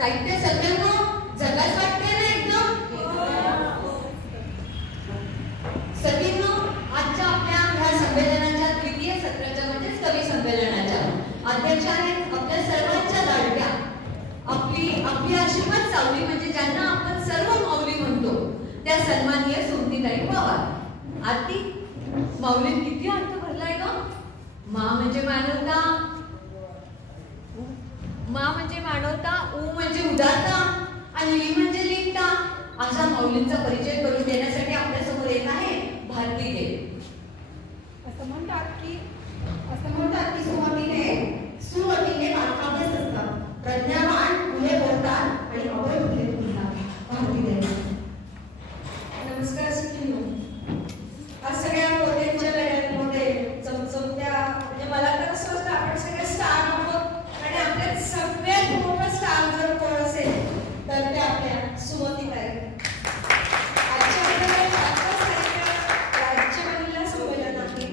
साहित्य सगळ्यांना जगाच वाटते ना एकदम. सगळ्यांना आजच्या आपल्या ह्या संमेलनाच्या द्वितीय सत्राच्या म्हणजेच कवी संमेलनाच्या अध्यक्ष आहेत आपल्या सर्वांच्या लाडक्या आपली आशीर्वाद सावली म्हणजे ज्यांना आपण सर्व माऊली म्हणतो त्या सन्माननीय सुमतीताई पवार. आरती माऊलीत किती अर्थ भरलाय ग. मा म्हणजे मानवता, मा म्हणजे मानवता, उ म्हणजे उदारता आणि ली म्हणजे लीनता. अशा माऊलींचा परिचय करून देण्यासाठी आपल्या समोर येत आहे भारती देवी. असं म्हणतात की सुमतीने वाकाबस असतात, प्रज्ञावान फुले बोलतात आणि अवय फुले बोलतात. भारती देवी. नमस्कार सखींनो. आज सगळ्या मोठ्यांच्या गळ्यांमध्ये चमचमत्या म्हणजे मला तर असं वाटतं आपण सगळे स्टार आहोत आणि आपल्यात सगळ्यात मोठा स्टार जर कोण असेल तर ते आपल्या सुमतीताई. आजच्या राज्य महिला संमेलन आहे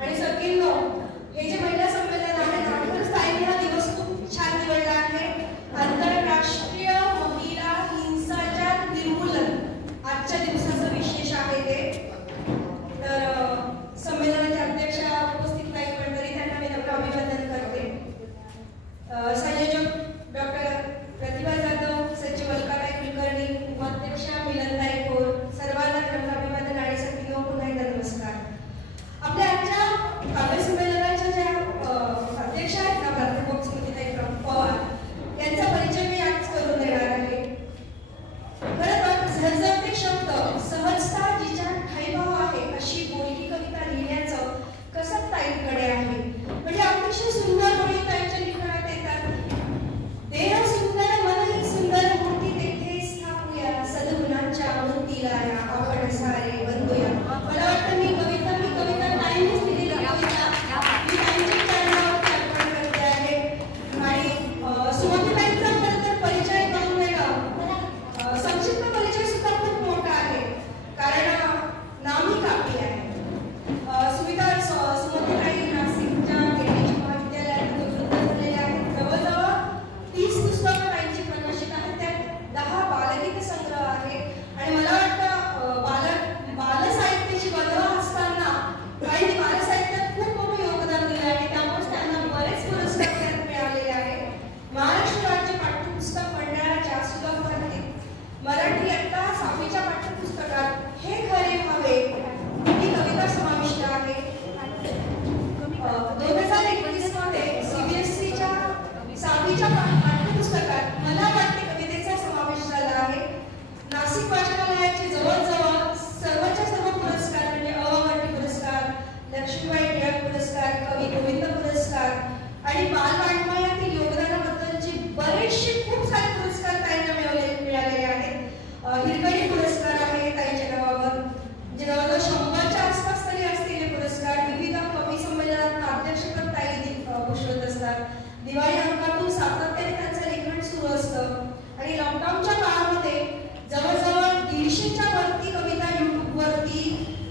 आणि सखींनो हे जे महिला संमेलन आहे त्यामुळे ताईंनी हा दिवस खूप छान निवडला आहे. आंतरराष्ट्रीय महिला हिंसाचार निर्मूलन आजच्या दिवसाचं विशेष आहे ते. तर संमेलनाच्या अध्यक्षा उपस्थित काही मंडळी त्यांना मी नम्र अभिवादन करते. संयोजक डॉक्टर प्रतिभा जाधव, सचिव अलकाताई कुलकर्णी, उपाध्यक्षा मिलनताई खोर, सर्वांना नम्र अभिवादन आणि सखींनो पुन्हा एकदा नमस्कार. आपल्या आजच्या काव्य संमेलनाच्या ज्या अध्यक्षा आहेत ना प्राध्यापक सुमतीताई पवार यांचा परिचय मी आज करून देणार आहे. खरं तर झरझरते शब्द सहजता जिच्या ठाईभाव आहे अशी बोलकी कविता लिहिण्याचं कसं ताईंकडे आहे. म्हणजे अतिशय सुंदर ओळी ताईंच्या लिखाणात येतात. देह सुंदर मनही सुंदर मूर्ती तेथे स्थापूया, सद्गुणांच्या मूर्तीला या आपण सारे वंदूया. मला वाटतं मी कविता ताईंनीच लिहिलेली कविता मी ताईंच्या चरणावर अर्पण करते आहे. आणि सुमतीताईंचा खरं तर परिचय करून देणं संक्षिप्त परिचय सुद्धा खूप मोठा आहे कारण नामी कापी आहे. सुमतीताई नाशिकच्या केंद्रीय महाविद्यालयात निवृत्त झालेल्या आहेत. जवळजवळ 30 पुस्तकं ताईंची प्रकाशित आहेत. त्यात 10 बालगीत संग्रह आहे आणि मला वाटतं बालसाहित्याची बदल असताना ताईंनी बालसाहित्यात खूप मोठं योगदान दिलं आहे. त्यामुळे त्यांना बरेच पुरस्कार त्यात मिळालेले आहेत. महाराष्ट्र राज्य पाठ्यपुस्तक मंडळाच्या सुलभ भारतीत मराठी इयत्ता 6वीच्या पाठ्यपुस्तकात हे खरे व्हावे ही कविता समाविष्ट आहे. 2021 मध्ये CBSEच्या 6वीच्या पाठ्यपुस्तकात मला वाटते कवितेचा समावेश झाला आहे. नाशिक वाचनालयाचे जवळजवळ सर्वच्या सर्व पुरस्कार म्हणजे अवावर्ती पुरस्कार, लक्ष्मीबाई टिळक पुरस्कार, कवी गोविंद पुरस्कार आणि बालवाङ्मयातील योगदानाबद्दलचे बरेचसे खूप सारे पुरस्कार ताईंना मिळालेले आहेत. हिरकणी पुरस्कार आहे ताईंच्या नावावर जे जवळजवळ 100च्या आसपास तरी असतील हे पुरस्कार. विविध कवी संमेलनात अध्यक्षपद ताई भूषवत असतात. दिवाळी अंकातून सातत्याने त्यांचं लेखन सुरू असतं आणि लॉकडाऊनच्या काळामध्ये जवळजवळ 150च्या वरती कविता युट्यूबवरती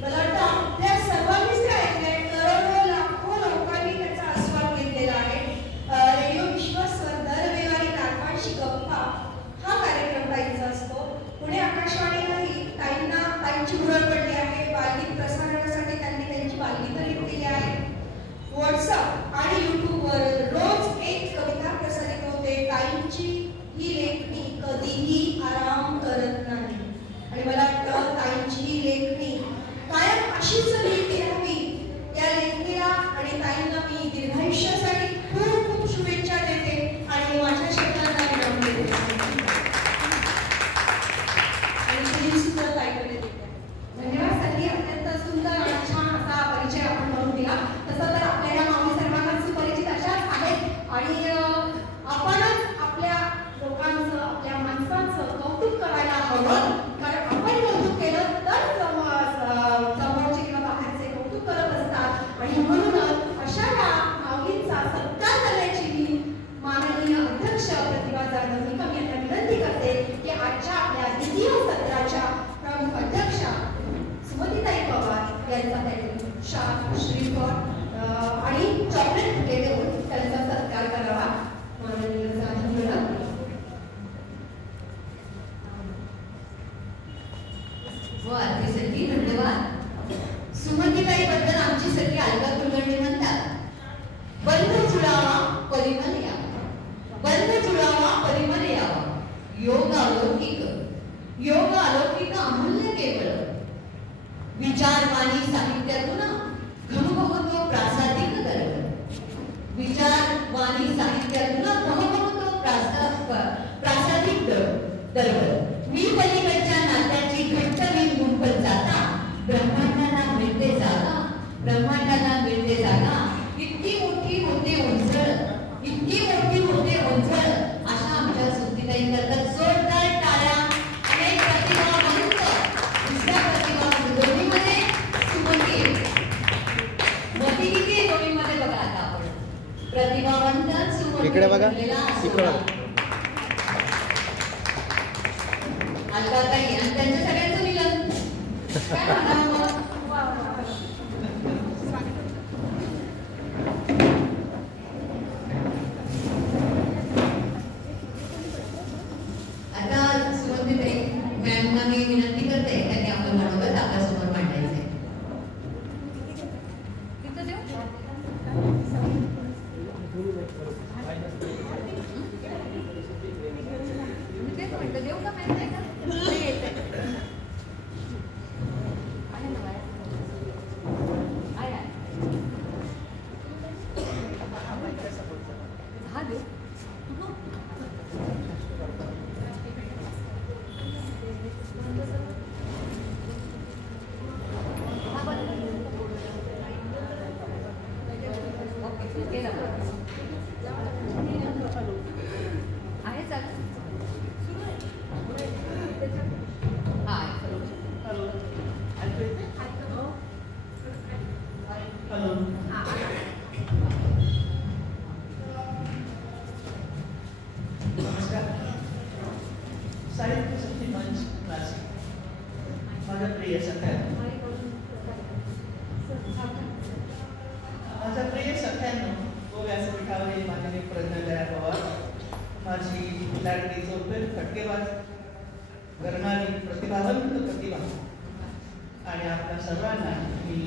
मला वाटतं आपल्या सर्वांनीच ते ऐकलंय. करोडो लाखो लोकांनी त्याचा आस्वाद घेतलेला आहे. रेडिओ विश्वासवर दर रविवारी नागवांशी गप्पा हा कार्यक्रम ताईंचा असतो. पुणे आकाशवाणीलाही ताईंची भुरळ पडली आहे. बालगीत प्रसारणासाठी त्यांनी त्यांची बालगीतं लिहिलेली आहेत. व्हॉट्सअप आणि युट्यूबवर रोज एक कविता प्रसारित होते. ताईंची ही लेखणी कधीही आराम करत नाही आणि मला वाटतं ताईंची ही लेखणी कायम अशीच लिहिली राहावी. या लेखणीला आणि ताईंना मी दीर्घायुष्यासाठी खूप खूप शुभेच्छा देते आणि माझ्या शब्दांना विराम देते आणि श्री सुद्धा ताईकडे देते. धन्यवाद सखी. अत्यंत सुंदर आणि छान असा परिचय आपण करून दिला. तसं तर आपल्या या माऊली सर्वांना सुपरिचित अशाच आहेत आणि आपणच आपल्या लोकांचं आपल्या माणसांचं कौतुक करायला हवं कारण आपण कौतुक केलं तर जवळचे किंवा बाहेरचे प्रतिभावंत सुमन इकडे बघा, ठरलेला असू इकडे द्या. बघा. अलकाताई आणि त्यांच्या सगळ्यांचं मिलन काय म्हणावं मग? आता सुरुवातीला मॅमना मी विनंती करते त्यांनी आपलं मनोगत आपल्यासमोर मांडायचे. देऊ का मॅम? हा देऊ. आहे चालू. नमस्कार. साहित्य शक्ती मंच नाशिक. माझ्या प्रिय सख्यांनो, माझ्या प्रिय सख्यांनो व व्यासपीठावरील माझे प्रज्ञादया पवार, माझी लाडकी चौफेर फटकेबाज, गरमारी प्रतिभावंत प्रतिभा आणि आपल्या सर्वांना मी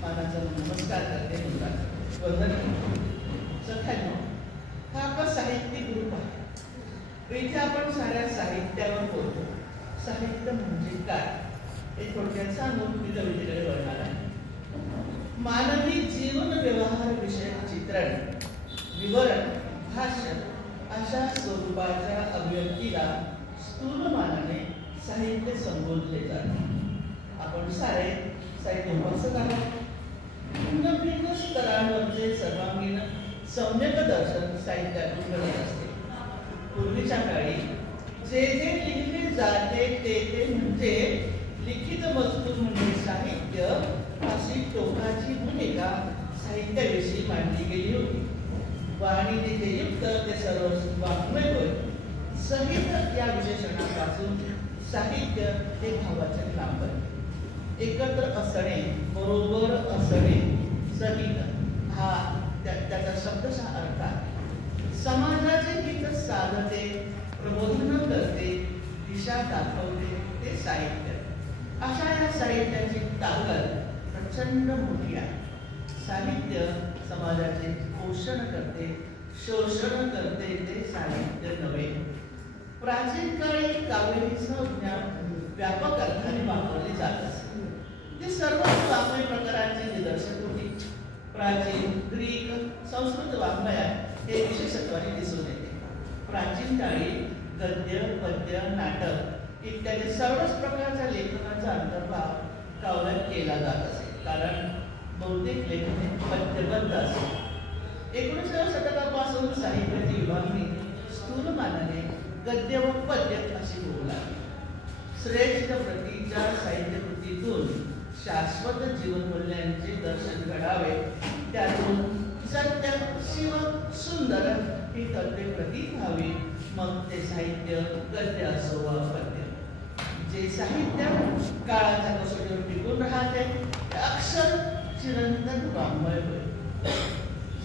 मानाचा नमस्कार करते. वंदन सख्यांनो, हा आपला साहित्यिक ग्रुप आहे. इथे आपण साऱ्या साहित्यावर बोलतो. साहित्य म्हणजे काय हे थोडक्यात सांगून मी कवितेकडे वळणार आहे. मानवी जीवन व्यवहार विषयक चित्रण, विवरण, भाष्य अशा स्वरूपाच्या अभिव्यक्तीला स्थूलमानाने साहित्य संबोधले जाते. आपण सारे साहित्य वाचत आहोत. भिन्न भिन्न स्तरांवरचे सर्वांगीण सम्यक दर्शन साहित्यातून घडत असते. पूर्वीच्या काळी जे जे लिहिले जाते ते म्हणजे लिखित मजकूर म्हणजे साहित्य अशी टोकाची भूमिका साहित्याविषयी मांडली गेली होती. वाणी जिथे युक्त ते सर्व वाङ्मय होय. सहित या विशेषणापासून साहित्य हे भावाचे लांब आहे. एकत्र असणे, बरोबर असणे, सहित हा त्याचा शब्दशः अर्थ आहे. समाजाचे हित साधते, प्रबोधन करते, दिशा दाखवते ते साहित्य. अशा या साहित्याची ताकद प्रचंड मोठी आहे. साहित्य समाजाचे पोषण करते, शोषण करते ते साहित्य नव्हे. प्राचीन काळी काव्य संज्ञा व्यापक अर्थाने वापरली जात असे. ते सर्व वाङ्मय प्रकारांची निदर्शक होती. प्राचीन ग्रीक, संस्कृत वाङ्मयात हे विशेषत्वाने दिसून येते. प्राचीन काळी गद्य, पद्य, नाटक इत्यादी सर्वच प्रकारच्या लेखनाचा अंतर्भाव काव्यात केला जात असे. कारण बहुतेक लेखने पद्यबद्ध असे. 19व्या शतकापासून साहित्याची विभागणी स्थूलमानाने गद्य व पद्य अशी होऊ लागली. श्रेष्ठ प्रतीच्या साहित्यकृतीतून शाश्वत जीवनमूल्यांचे दर्शन घडावे, त्यातून सत्य, शिव, सुंदर ही तत्वे प्रतीत व्हावी. मग ते साहित्य गद्य असो वा पद्य. जे साहित्य काळाच्या कसोटीवर टिकून राहते ते अक्षर चिरंतन वाङ्मय होय.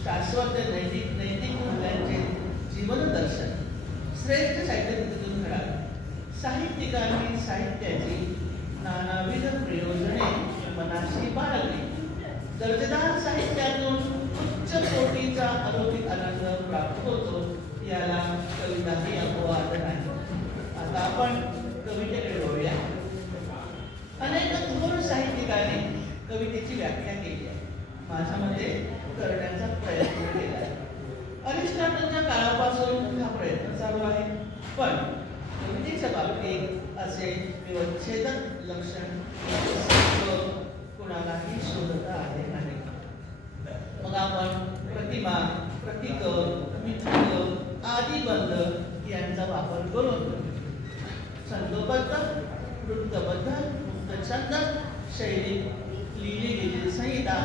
शाश्वत नैतिक मूल्यांचे जीवन दर्शन श्रेष्ठ साहित्यकृतीतून घडावे. साहित्यिकांनी साहित्याची नानाविध प्रयोजने मनाशी बाळगली. दर्जेदार साहित्यातून उच्च कोटीचा अलौकिक आनंद प्राप्त होतो. याला कविताही अपवाद नाही. आता आपण कवितेकडे वळूया. अनेक थोर साहित्यिकांनी कवितेची व्याख्या केली आहे. माझ्या मते करण्याचा प्रयत्न केला आहे. अरिस्टॉटलच्या काळापासून हा प्रयत्न चालू आहे. पण कवितेच्या बाबतीत असे विच्छेदक लक्षण कुणालाही शोधता आले नाही. मग आपण प्रतिमा, प्रतीक, मिथक, आदिबंध यांचा वापर करून छंदोबद्ध, वृत्तबद्ध, मुक्तछंद शैलीत लिहिली गेलेली संहिता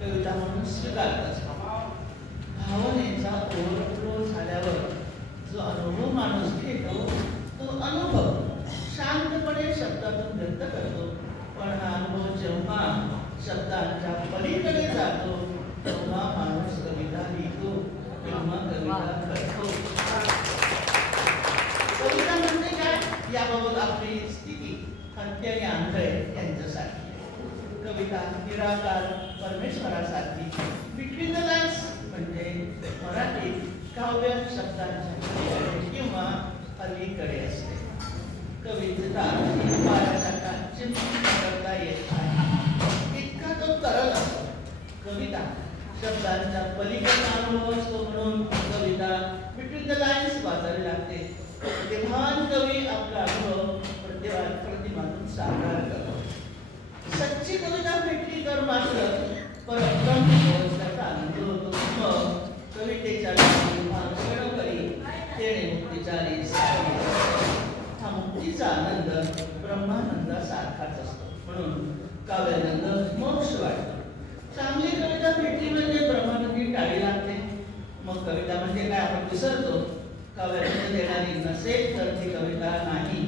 कविता म्हणून स्वीकारत असतो. भाव करतो. कविता म्हणजे काय याबाबत आपली स्थिती अंत्य आणि आंधळे यांच्यासाठी. कविता निराकार परमेश्वरासारखी. बिटवीन द लाईन्स म्हणजे मराठीत काव्य शब्दांच्या किंवा अलीकडे असते. कविता पाराच्या करता येत नाही इतका तो तरल असतो. कविता शब्दांच्या पलीकडे अनुभव असतो म्हणून कविता बिटवीन द लाईन्स वाचावी लागते. ते महान कवी आपला अनुभव प्रतिमातून साकार करतो. सच्ची कविता भेटली तर मात्र परब्रह्म त्याचा आनंद होतो. मग कवितेच्या करी तेणे मुक्तीचारी हा मुक्तीचा आनंद ब्रह्मानंदासारखाच असतो. म्हणून काव्यानंद मोक्ष वाटतो. चांगली कविता भेटली म्हणजे ब्रह्मानंदी टाळी लागते. मग कविता म्हणजे काय आपण विसरतो. काव्यानंद देणारी नसेल तर ती कविता नाही.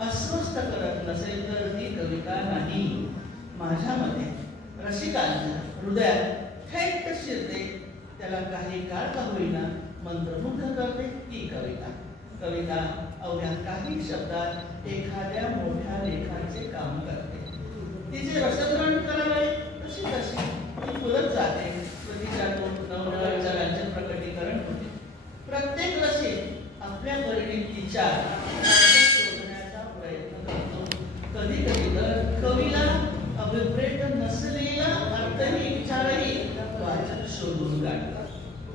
अस्वस्थ करत नसेल तर ती कविता नाही. माझ्या मते रसिकांच्या हृदयात थेट शिरते. त्याला काही काळ का होईना मंत्रमुग्ध करते ती कविता. कविता अवघ्या काही शब्दात एखाद्या मोठ्या लेखाचे काम करते. तिचे रसग्रहण करावे तशी तशी ती फुलत जाते व तिच्यातून नवनव्या विचारांचे प्रकटीकरण होते. प्रत्येक रसिक आपल्या परिणीतीच्या शोधण्याचा प्रयत्न करतो. कधी कधी तर कवीला अभिप्रेत नसलेला अर्थही विचारही वाचक शोधून काढतात.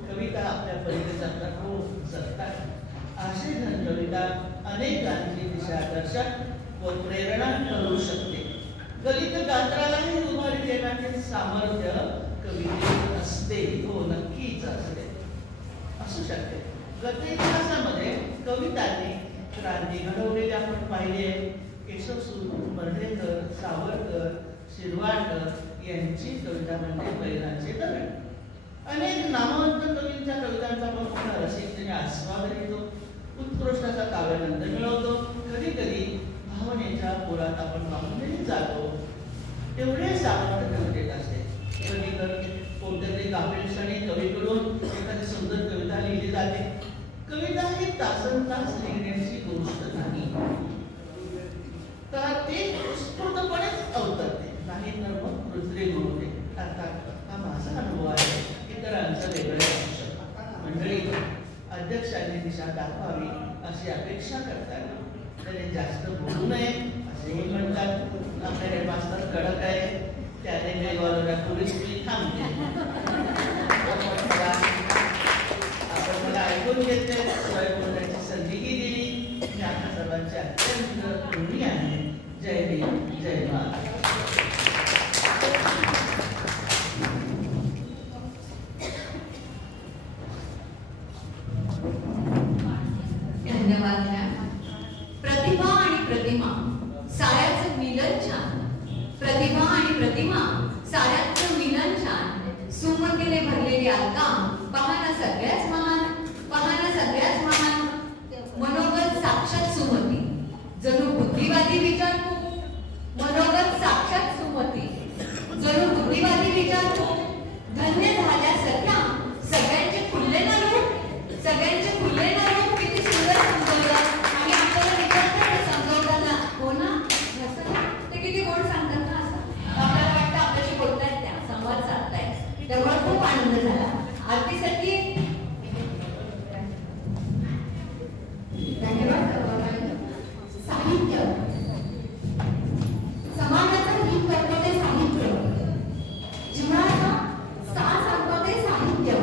कविता आपल्या परिणीचा खूप जगतात. आशयघन कविता अनेकांची दिशादर्शक व प्रेरणा ठरू शकते. गलित गात्रालाही उभारी देण्याचे सामर्थ्य कवितेत असते. हो नक्कीच असते असू शकते. गतीइतिहासामध्ये कवितांनी क्रांती घडवलेली आपण पाहिले. केशवसूत, मर्ढेकर, सावरकर, शिरवाडकर यांची कविता म्हणजे बैलांचे दगड. अनेक नामवंत कवींच्या कवितांचा आपण रसिकतेने आस्वाद घेतो. उत्कृष्टाचा काव्यानंद मिळवतो. कधी कधी भावनेच्या पोरात आपण वाहूनही जातो. एवढे सामर्थ्य कवितेत असते. कधी तर कोणत्या तरी गाफील क्षणी कवीकडून एखादी सुंदर कविता लिहिली जाते. कविता ही तासनतास लिहिण्याची गोष्ट नाही. तर ते उत्स्फूर्तपणेच अवतरते. नाही तर मग कृत्रिम होते. अर्थात हा माझा अनुभव आहे. इतरांचं वेगळं असू शकतं. मंडळी अध्यक्षांनी दिशा दाखवावी अशी अपेक्षा करताना त्याने जास्त बोलू नये असेही म्हणतात. आपल्याकडे मास्तर कडक आहे. त्याने मेलवालोला पोलीस मी थांबते. आपण मला ऐकून घेतले. शिवाय बोलण्याची संधीही दिली. मी आपल्या सर्वांचे अत्यंत ऋणी आहे. जय भीम जय महाराज. धन्यवाद. प्रतिभा आणि प्रतिमा साऱ्याचं मिलन छान. प्रतिभा आणि प्रतिमा साऱ्याचं मिलन छान. सुमतीने भरलेली आत्मा पाहणं सगळ्याच महान. पाहणं सगळ्याच महान. मनोगत साक्षात सुमती. जणू बुद्धिवादी विचार खूप. मनोगत साक्षात सुमती. जणू बुद्धिवादी विचार खूप. धन्य झाल्या सख्या सगळ्यांचे खुल्ले ना रूप. सगळ्यांचे खुल्ले ना रूप. किती सुंदर समजवलं. आणि आपल्याला विचारतात समजवताना हो ना ते किती गोड सांगतात ना. असं आपल्याला वाटतं आपल्याशी बोलतायत. त्या संवाद साधतायत. त्यामुळे खूप आनंद झाला. आरतीसाठी धन्यवाद. साहित्य समाजाचं हित करतो ते साहित्य. जीवनाचा सार सांगतो ते साहित्य.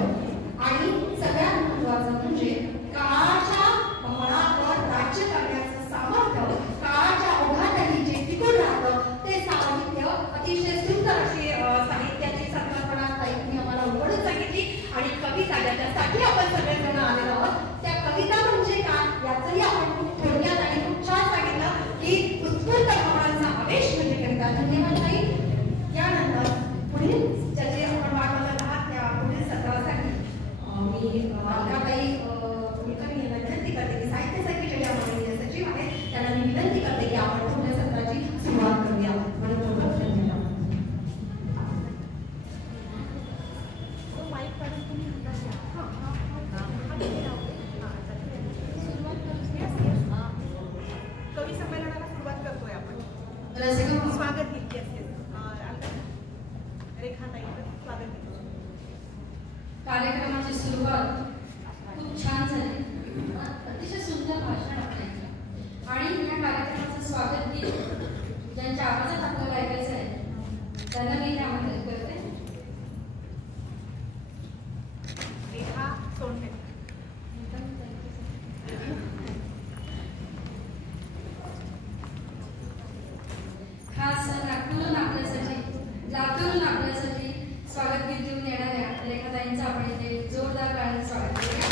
आणि सगळ्यात महत्त्वाचं म्हणजे काळाच्या बळावर राज्य करण्याचं सामर्थ्य. काळाच्या ओघातही जे टिकून राहतं ते साहित्य. अतिशय सुंदर अशी साहित्याची संकल्पना ताईंनी आम्हाला उघडून सांगितली. आणि कविता ज्याच्यासाठी आपण सगळेजण आलेलो आहोत त्या कविता म्हणजे काय याचंही आपण खूप थोडक्यात आणि खूप छान सांगितलं की उत्स्फूर्त भावनांचा आवेश म्हणजे कविता. धन्यवाद ताई. यानंतर पुढील ज्याची आपण वाट बघत आहात त्या पुढील सत्रासाठी मी अलकाताई कुलकर्णी यांना विनंती करते की साहित्य सखीच्या या मंडळीचे सचिव आहेत त्यांना मी विनंती करते की आपण पुढल्या सत्राची सुरुवात करूया. मनपूर्वक धन्यवाद. माईक काढून तुम्ही कार्यक्रमाची सुरुवात खूप छान झाली. अतिशय सुंदर भाषण आपल्या आणि या कार्यक्रमाचं स्वागत गीत ज्यांच्या आवाजात आपल्याला ऐकायचं आहे त्यांना मी आमंत्रित करते. खास नागपूरहून आपल्यासाठी स्वागत गीत घेऊन येणाऱ्या रेखाताईंचं आपण इथे जोरदार टाळ्यांनी स्वागत करूया.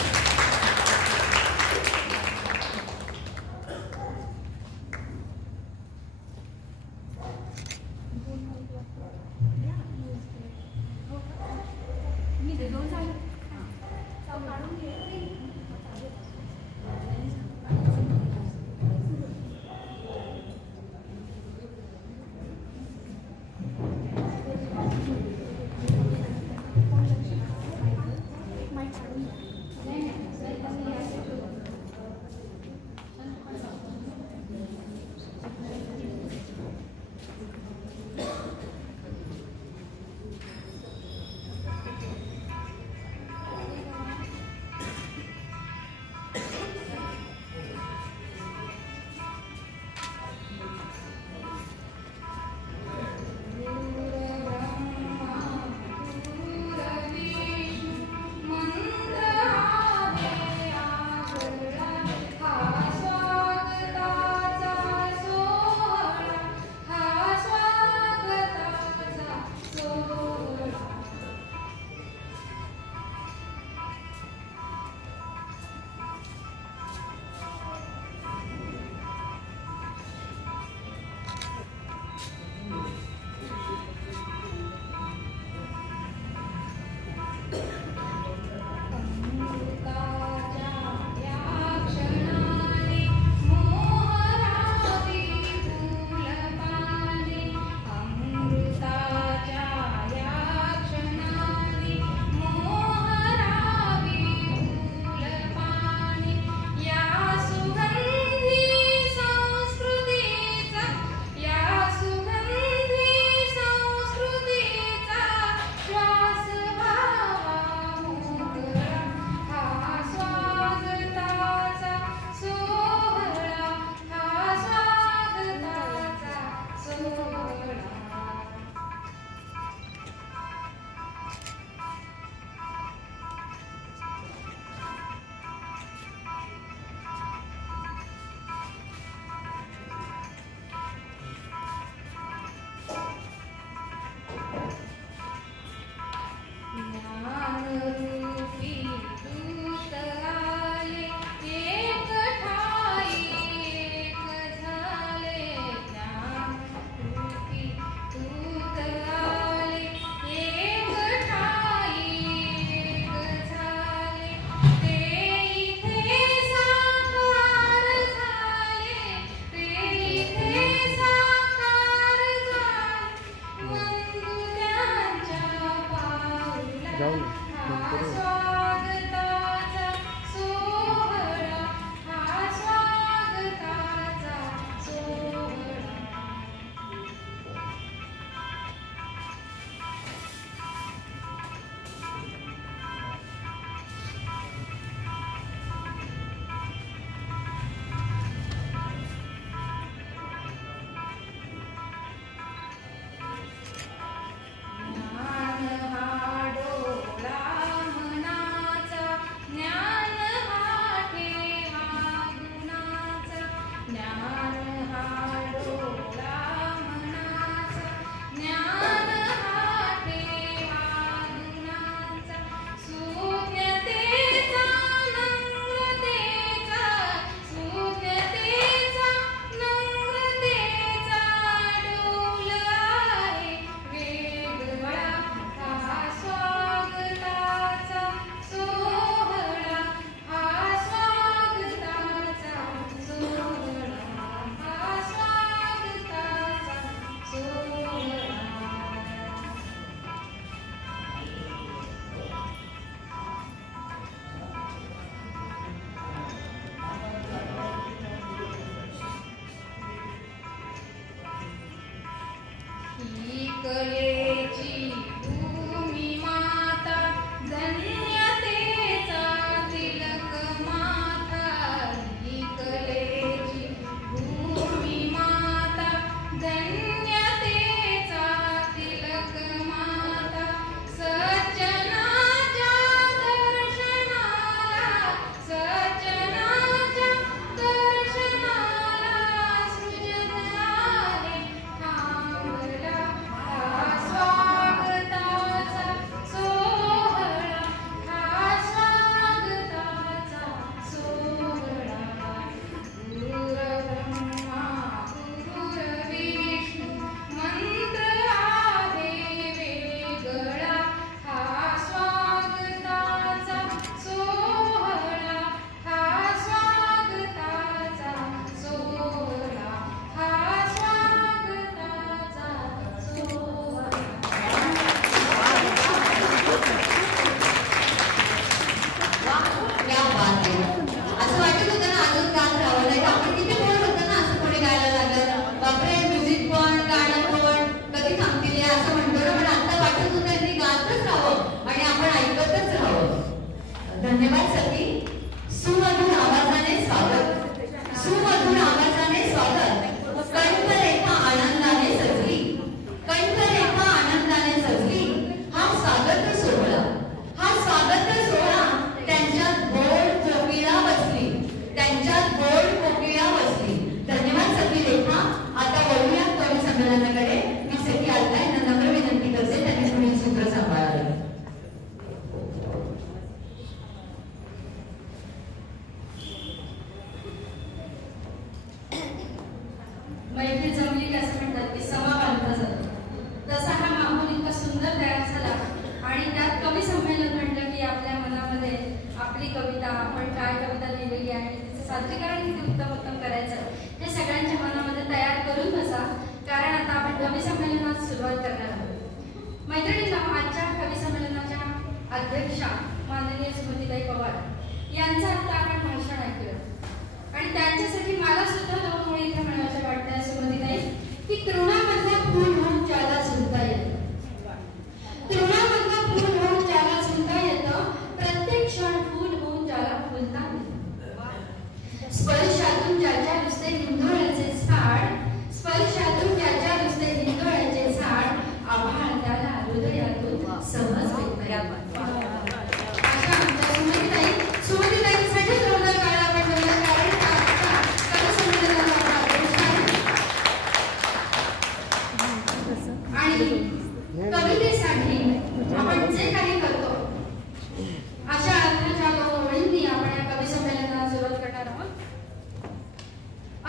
धन्यवाद सखी. सुमधुर आवाजाने स्वागत, सुमधुर आवाजाने स्वागत. कंठरेखा आनंदाने सजली, कंठरेखा आनंदाने सजली. हा स्वागत सोहळा, हा स्वागत सोहळा त्यांच्यात गोड कोकिळा बसली, त्यांच्यात गोड कोकिळा बसली. धन्यवाद सखी रेखा. आता वळूया कवी संमेलनाकडे. मी सखी आलता यांना नम्र विनंती करते त्यांनी पुढील सूत्र सांभाळावे. मैत्री जमली की असं म्हणतात की समा बांधला जातो. तसा हा माहोल इतका सुंदर तयार झाला आणि त्यात कवी संमेलन म्हटलं की आपल्या मनामध्ये आपली कविता, आपण काय कविता लिहिलेली आहे, तिचं सादरीकरण किती उत्तम उत्तम करायचं हे सगळ्यांच्या मनामध्ये तयार करून बसा, कारण आता आपण कवी संमेलनात सुरुवात करणार आहोत. मैत्रिणींनो, आजच्या कवी संमेलनाच्या अध्यक्षा माननीय सुमतीताई पवार यांचं आता आपण भाषण ऐकलं आणि त्यांच्यासाठी मला सुद्धा 2 ओळी इथे म्हणायच्या वाटत्या सुमतीताई, की तृणामधलं फूल होऊन ज्याला झुलता येतं, तृणामधलं फूल होऊन ज्याला झुलता येतं, प्रत्येक क्षण फूल होऊन ज्याला फुलता येतं. स्पर्शातून ज्याच्या नुसते हिंदोळ्याचे झाड, स्पर्शातून ज्याच्या नुसते हिंदोळ्याचे झाड, आभाळ त्याला हृदयातून सहज व्यक्त. अशा आमच्या सुमतीताई, सुमतीताईंसाठी जोरदार टाळ्या आपण देऊया, कारण आजच्या कवी संमेलनाचा अध्यक्ष आहे. आणि कवितेसाठी आपण जे काही करतो अशा अर्थाच्या 2 ओळींनी आपण या कवी संमेलनाला सुरुवात करणार आहोत.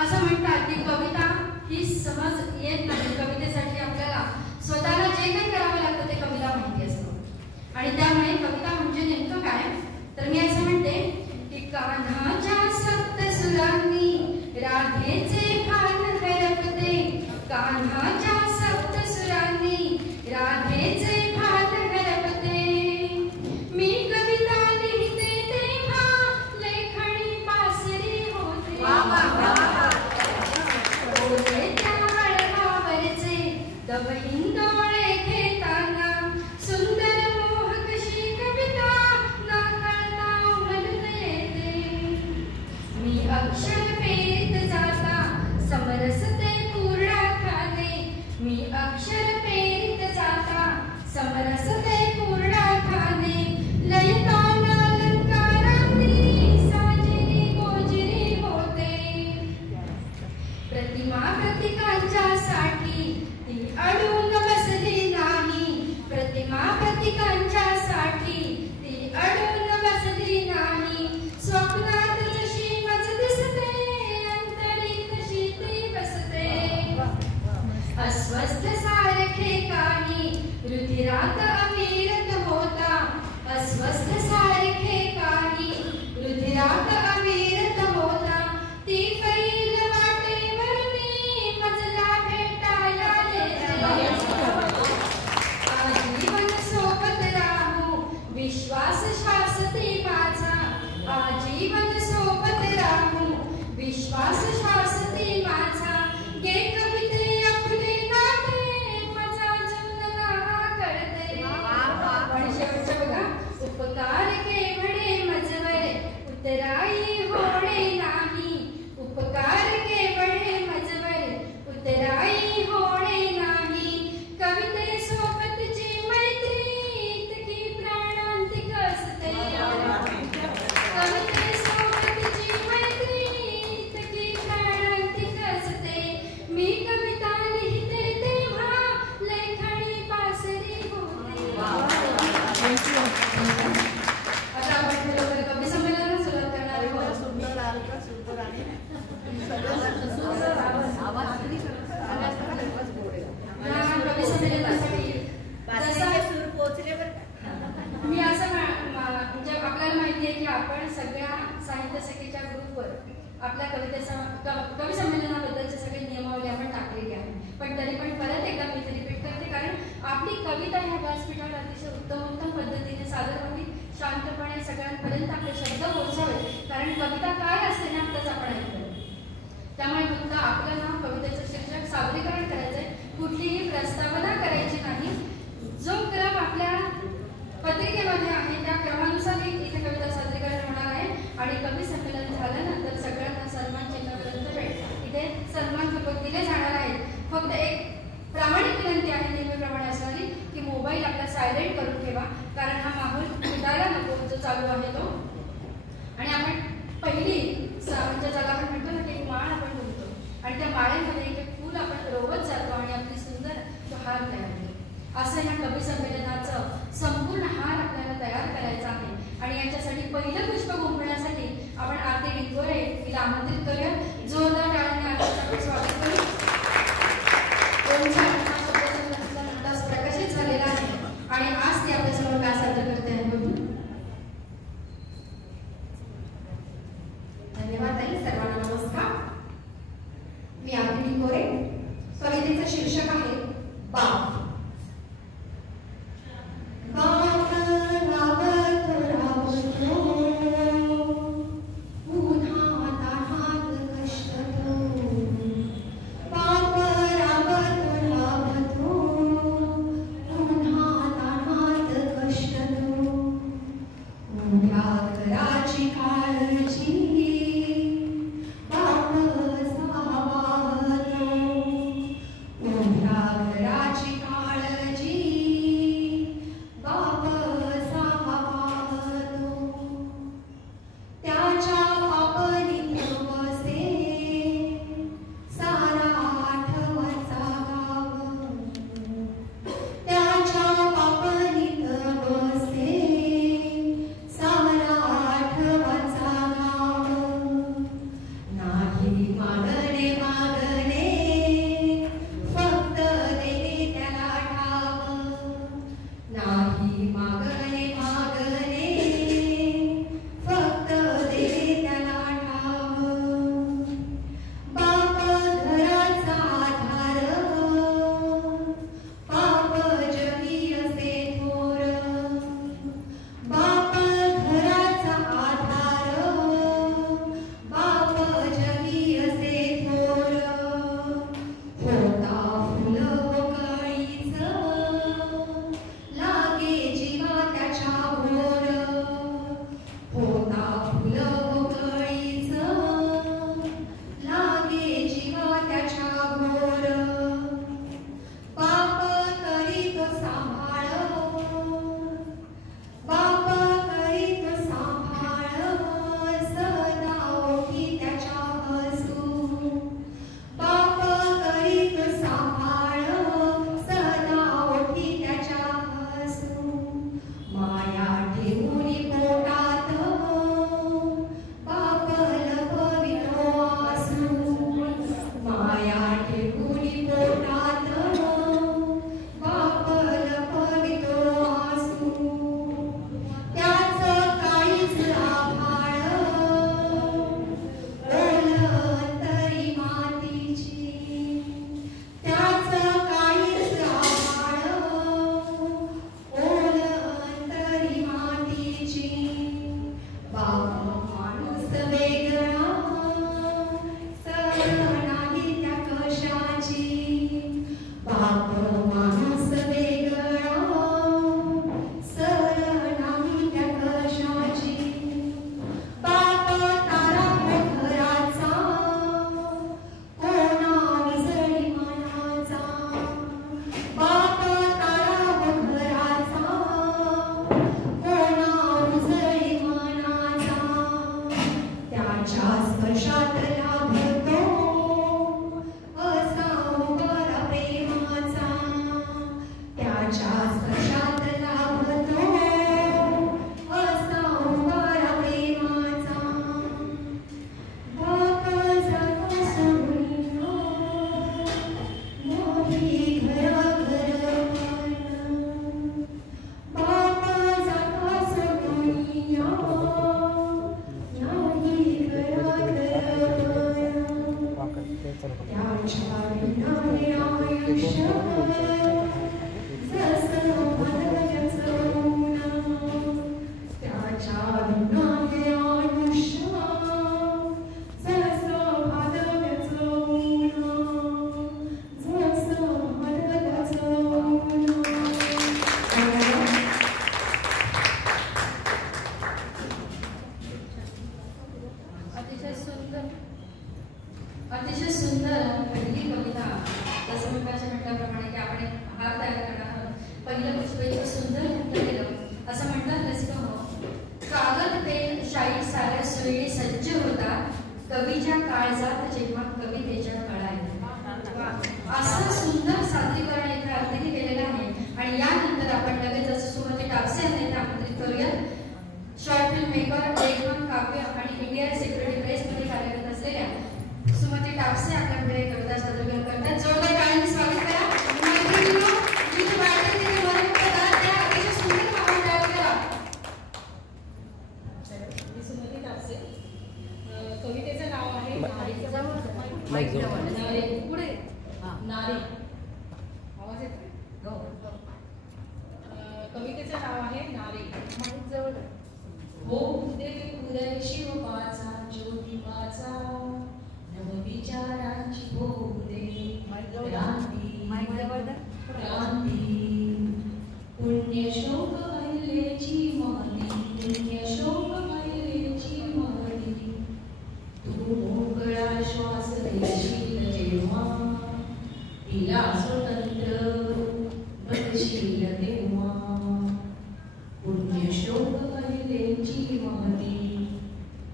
असं म्हणतात की कविता ही सहज येत नाही. कवितेसाठी आपल्याला स्वतःला जे काही करावं लागतं ते कवीला माहिती असतं आणि त्यामुळे कविता म्हणजे नेमकं काय, तर मी असं म्हणते की कान्हाच्या सप्तसुरांनी राधेचे भान हरपते, कान्हाच्या सप्तसुरांनी राधेचे भान हरपते. मी कविता लिहिते तेव्हा लेखणी पासरी होते, होते त्या वळवावरचे दव हिंदोळे घेताना, सुंदर मोहकशी कविता नाकाळता उमलून येते. मी अक्षर पेरीत जाता समरसते पूर्णार्थाने, मी अक्षर पेरीत जाता समरसते पूर्णार्थाने. लयतान अलंकारांनी साजिरी गोजिरी होते. प्रतिमा प्रतिकांच्यासाठी ती अडून बसली नाही, प्रतिमा प्रतिकांच्यासाठी ती अडून बसली नाही. स्वप्नात जशी मज दिसते, अंतरी तशी ती बसते. अस्वस्थ सारखे काही रुधिरात अविरत होता, अस्वस्थ सारखे काही रुधिरात अविरत होता. ती फैल वाटेवरनी मजला भेटायला येते. आजीवन सोबत राहू विश्वास शासती माझा, आजीवन सोबत राहू विश्वास शासती माझा. गे कविते आपले नाते माझा जीवनाला करते. आणि शेवटचं बघा, उपकार केवढे मजवरे उतराई होणे नाही, उपकार केवढे मजवरे उतराई होणे नाही. कविते सोबतची मैत्री इतकी प्राणांतिक असते, कविते सोबतची मैत्री इतकी प्राणांतिक असते. मी कविता लिहिते तेव्हा लेखणी पासरी होते. आता आपण लवकर कवी संमेलनाला सुरुवात करणार आहोत. सुंदर अर्थ, सुंदर आणि या कवी संमेलनासाठी मी असं म्हणजे आपल्याला माहिती आहे की आपण सगळ्या साहित्य सखीच्या ग्रुपवर आपल्या कवी संमेलनाबद्दलचे सगळे नियमावली आपण टाकलेली आहे, पण तरी पण परत एकदा मी रिपीट करते, कारण आपली कविता ह्या व्यासपीठावर अतिशय उत्तम पद्धतीने सादर व्हावी, शांतपणे सगळ्यांपर्यंत आपले शब्द पोहोचावे, कारण कविता काय असते ना आत्ताच आपण ऐकलं. त्यामुळे फक्त आपलं नाव कवितेचं शीर्षक सादरीकरण करायचंय, कुठलीही प्रस्तावना करायची नाही. जो क्रम आपल्या पत्रिकेमध्ये आहे त्या क्रमानुसार इथे कविता सादरीकरण आणि कवी संमेलन झाल्यानंतर सगळ्यांना सन्मान चिन्हपर्यंत भेट इथे सन्मानपूर्वक दिले जाणार आहेत. फक्त एक प्रामाणिक विनंती आहे नेहमीप्रमाणे असणारी की मोबाईल आपला सायलेंट करून ठेवा, कारण हा माहोल फुटायला नको जो चालू आहे तो. आणि आपण पहिली म्हणजे ज्याला आपण म्हणतो ना की एक माळ आपण बोलतो आणि त्या माळेमध्ये एक फूल आपण रोवत जातो आणि आपली सुंदर तो हार तयार होतो. असं ह्या कवी संमेलनाचं संपूर्ण हार आपल्याला तयार करायचा आहे. आणि याच्यासाठी पहिलं पुष्प गुंफण्यासाठी आपण आरती डिकोरे हिला आमंत्रित करूया. जोरदार टाळ्यांनी आरतीचं आपण स्वागत करू. प्रकाशित झालेला आहे आणि आज ती आपल्यासमोर काय सादर करते आहे बघू. धन्यवाद ताई. सर्वांना नमस्कार. मी आरती डिकोरे. कवितेचं शीर्षक आहे बाप. जसं म्हटल्याप्रमाणे की आपण एक हार तयार करणार आहोत. पहिलं पुष्प इतकं सुंदर म्हटलं गेलं असं म्हणतात रसिक हो, कागद पेन शाई साऱ्या सोयी सज्ज होता कवीच्या काळजात जेव्हा कवितेच्या कळा येतात. असं सुंदर सादरीकरण इथे अर्थीने केलेलं आहे. आणि यानंतर आपण लगेच सुमती टापसे यांना इथे आमंत्रित करूयात. शॉर्ट फिल्म मेकर, लेखन, काव्य आणि इंडिया सिक्युरिटी प्रेसमध्ये कार्यरत असलेल्या सुमती टापसे आपल्यापुढे कविता सादर करतात. जोरदार टाळ्यांनी स्वागत करा. मैत्रिणींनो, मी जे वाटते ते वरून करा, त्या अतिशय सुंदर भावना तयार करा. मी सुमती टापसे. कवितेचं नाव आहे नारी. पुढे नारी. आवाज येतो? कवितेचं नाव आहे नारी. होऊ दे उदय शिवबाचा ज्योतिबाचा नवविचारांची होऊ दे क्रांती पुण्यशोक महिलेची महती, पुण्यशोक महिलेची महती. तू मोकळा श्वास देशील जेव्हा तिला स्वतंत्र बघशील तेव्हा. पुण्यशोक महिलेची महती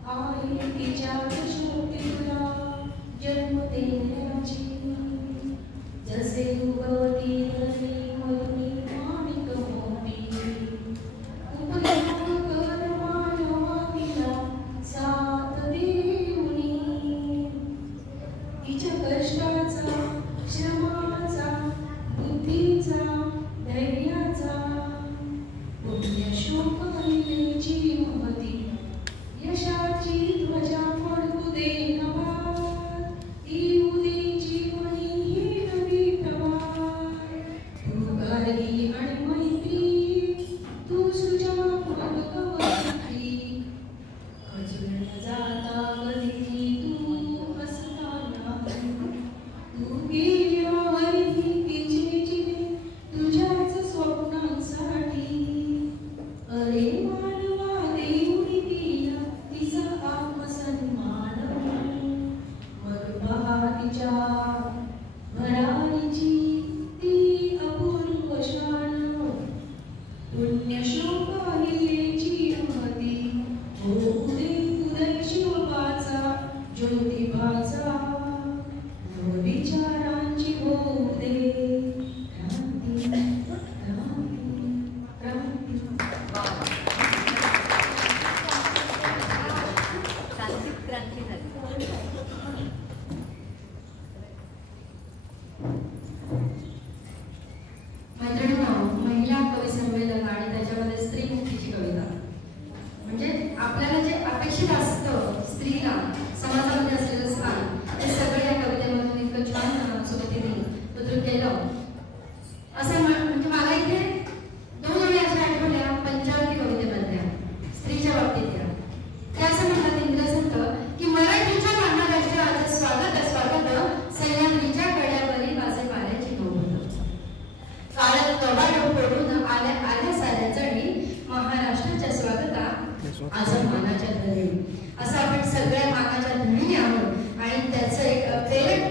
आहे तिच्या शोकेला जन्म देण्याची. जसे उगवती नदी मधुनी माणिक मोती, उपयोग कर मानवा तिला साथ देऊनी. तिच्या कष्टाचा, श्रमाचा, बुद्धीचा, धैर्याचा. पुण्यशोक महिलेची महती, यशाची ध्वजा फडकू दे नभात. येऊ दे जीवनी ही नवी प्रभात. तू गार्गी आणि मैत्री, तू सुजा भगवती. खचून जाता कधी तू हसताना, तू गेल्यावर तिचे जिने तुझ्याच स्वप्नांसाठी. अरे मानवा देऊनी तिला तिचा आत्मसन्मान. मग पहा तिच्या भरारीची ती अपूर्व शान. पुण्यशोक महिलेची महती, होऊ दे उदय शिवबाचा ज्योतिबाचा. विचारांची होऊ दे क्रांती क्रांती क्रांती. क्रांती झाली. मैत्रिणींनो, महिला कवी संमेलन आणि त्याच्यामध्ये स्त्री मुक्तीची कविता म्हणजे आपल्याला जे अपेक्षित असतं स्त्रीला समाजामध्ये असलेलं स्थान, ते सगळं या कवितेमधून इतकं छान सुमतीने उतरून केलं. असं म्हणजे मला इथे दोन ओळी अशा आठवल्या पंचावती कवितेमधल्या स्त्रीच्या बाबतीतल्या. त्या असं म्हणतात इंद्रसंत की मराठीच्या महाराष्ट्राचं स्वागत स्वागत सह्याद्रीच्या गड्यावरील वाजे वाऱ्याची नोंद. काळात कवाडं फोडून आल्या साऱ्या जणी महाराष्ट्राच्या स्वागता आज मानाच्या धनी. असं आपण सगळ्या मानाच्या धनी आहोत. आणि त्याचं एक प्रेरक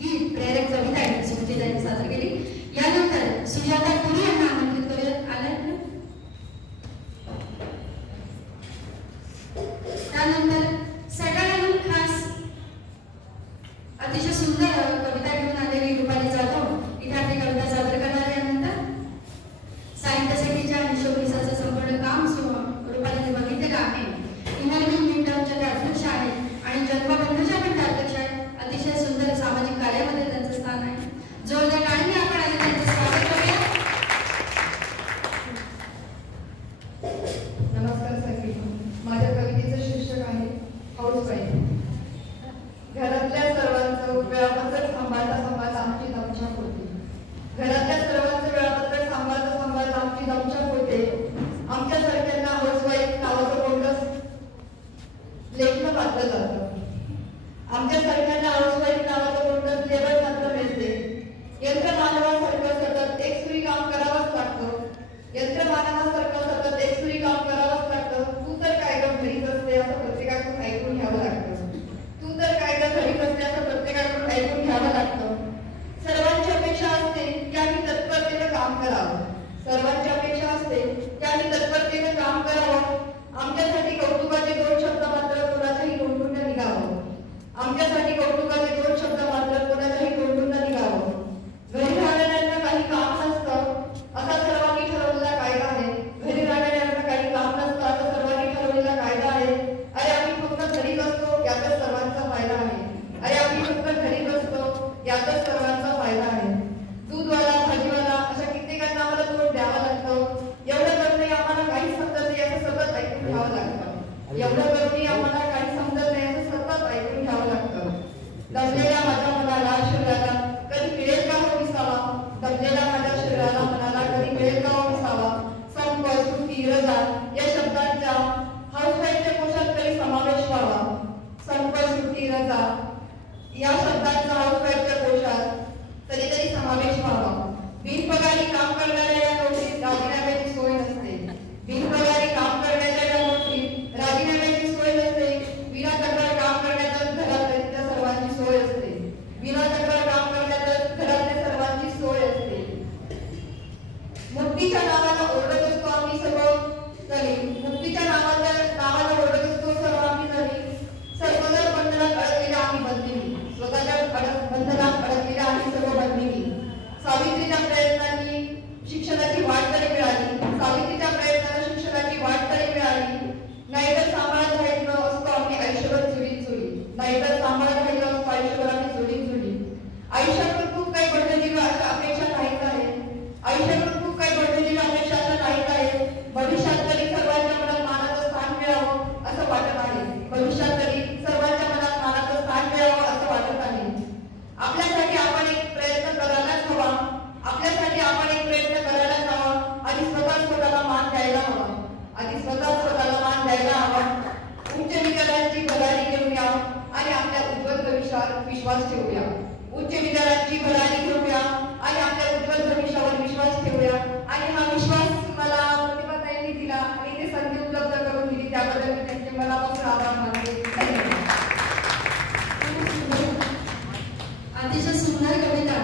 गीत, प्रेरक कविता आहे सुमती त्यांनी सादर केली. यानंतर सुजाता पुरी यांना आमंत्रित करूयात. आल्या त्यानंतर सटाण्याहून खास अतिशय सुंदर कविता घेऊन आलेली रुपाली जाधव इथे आपली कविता सादर करणार. यानंतर साहित्यासाठीच्या हिशोबनिसाचं संपूर्ण काम रुपालीने बघितलेलं आहे. इंग्रजी मिडटर्मच्या त्या अध्यक्ष आहेत आणि जन्मबंधूच्या पण त्या अध्यक्ष आहेत. अतिशय सुंदर सामाजिक कार्यामध्ये त्यांचं स्थान आहे. जोरदार टाळ्यांनी आपण आले त्यांचं स्वागत करूया. नमस्कार सगळी. माझ्या कवितेचं शीर्षक आहे हाऊसवाईफ. घरातल्या सर्वांचं वेळापत्रक सांभाळता आमची दमछाक होते. घरातल्या सर्वांचं वेळापत्रक सांभाळता आमची दमछाक होते. आमच्या सारख्यांना हाऊसवाईफ नावाचं बोनस लेखन पात्र जातं. आमच्या सारख्यांना हाऊसवाईफ नावाचं बोनस लेबर मात्र मिळते. यंत्रमानवासारखं सतत एक सुरी काम करावंच लागतं. यंत्रमानवासारखं सतत एक सुरी काम करावंच लागतं. तू तर काय ग घरीच असते असं प्रत्येकाकडून ऐकून घ्यावं लागतं. तू तर काय ग घरीच असते असं प्रत्येकाकडून ऐकून घ्यावं लागतं. सर्वात एवढं करूनही आम्हाला काही समजत नाही असं सतत ऐकून घ्यावं लागतं. दमलेल्या माझ्या मनाला शरीराला कधी मिळेल का हो विसावा, दमलेल्या माझ्या शरीराला मनाला कधी मिळेल का हो विसावा. संप, स्तुती, रजा या शब्दांच्या हाऊसवाईफच्या कोशात कधी समावेश व्हावा. संप, स्तुती, रजा या शब्दांचा हाऊसवाईफच्या कोशात कधीतरी समावेश व्हावा. बिनपगारी काम करणाऱ्या या नोकरीत राजीनाम्याची सोय नसते. बिनपगारी काम करण्याच्या या नोकरीत राजीनाम्याची सोय नसते. विना तक्रार काम करण्यातच घरातल्या सर्वांची सोय असते. विना तक्रार काम करण्यातच घरातल्या सर्वांची सोय असते. मुक्तीच्या नावाला ओरडत असतो आम्ही सर्व जणी, मुक्तीच्या नावाला ओरडत असतो सर्व आम्ही जणी. सर्वजण बंधनात अडकलेल्या आम्ही बंदिनी, स्वतःच्या बंधनात अडकलेल्या आम्ही सर्व बंदिनी. सावित्रीच्या प्रयत्नांनी शिक्षणाची वाट तरी मिळाली, सावित्रीच्या प्रयत्नाला शिक्षणाची वाट तरी मिळाली. नाहीतर सांभाळत राहिलो असतो आम्ही आयुष्यभर जुळीत जुळी, नाहीतर सांभाळत राहिलो असतो आयुष्यभर आम्ही जुळीत जुळी. आयुष्यातून खूप काही बदललेली अशा अपेक्षा नाहीच आहे, आयुष्यातून खूप काही बदललेली अपेक्षा अशा नाहीच आहे. भविष्यात तरी सर्वांच्या मनात मानाचं स्थान मिळावं असं वाटत आहे, भविष्यात तरी सर्वांच्या मनात मानाचं स्थान मिळावं असं वाटत आहे. आपल्यासाठी आपण एक प्रयत्न करायलाच हवा, आपल्यासाठी आपण एक प्रयत्न करायलाच हवा. आधी स्वतःला मान द्यायला हवा, आधी स्वतःला मान द्यायला हवा. उच्च विचारांची भरारी घेऊया आणि आपल्या उज्ज्वल भविष्यावर विश्वास ठेवूया. उच्च विचारांची भरारी घेऊया आणि आपल्या उज्ज्वल भविष्यावर विश्वास ठेवूया. आणि हा विश्वास मला प्रतिभाताईंनी दिला आणि ते संधी उपलब्ध करून दिली, त्याबद्दल मी त्यांचे मनापासून आभार मानते. अतिशय सुंदर कविता.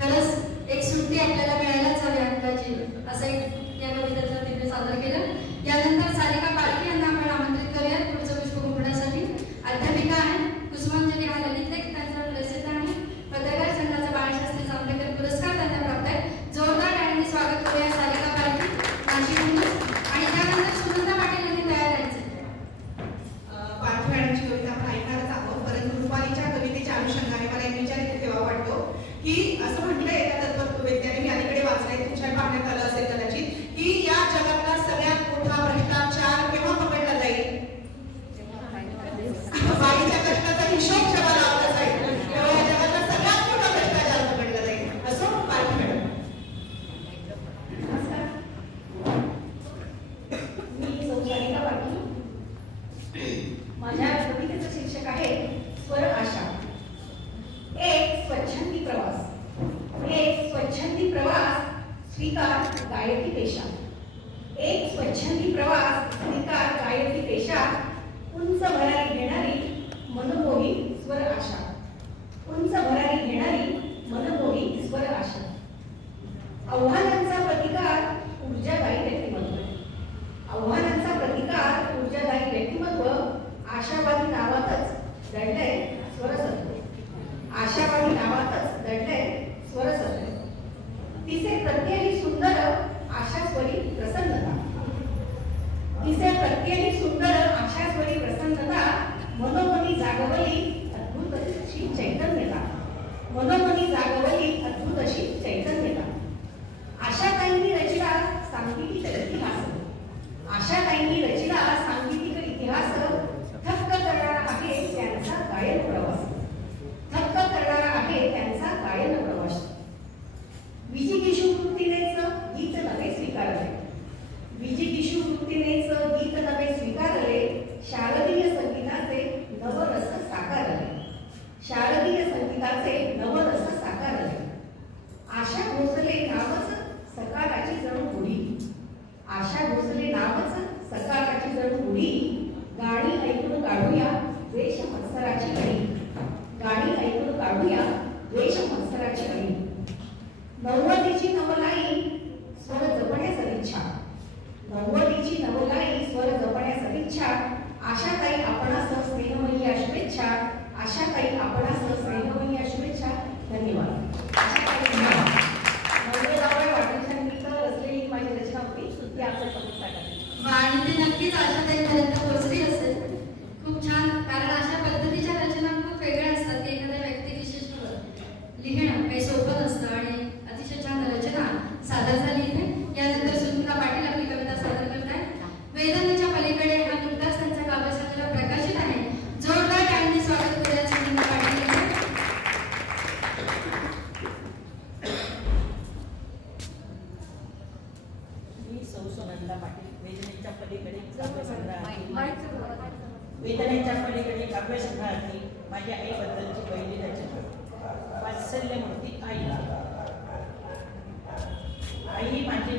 खरंच एक सुट्टी आपल्याला मिळायलाच हवी हक्काची, असं एक या कवितेचं तिने सादर केलं. यानंतर सारिका पालखी यांना आपण आमंत्रित करूया पुढचं पुष्प गुंफण्यासाठी. अध्यापिका आहे, कुसुमांजली हा ललित लेख त्यांचा प्रसिद्ध आहे. पत्रकार संघाचा बाळशास्त्री जांभेकर पुरस्कार त्यांना प्राप्त आहे. जोरदार टाळ्यांनी स्वागत करूया सारिका पालखी नाशिकहून. आणि त्यानंतर सुनंदा पाटील यांनी तयार राहायचं. वेदनेच्या पलीकडे काव्यसंग्रहातली माझ्या आईबद्दलची पहिली रचना, वात्सल्यमूर्ती आई. आई माझी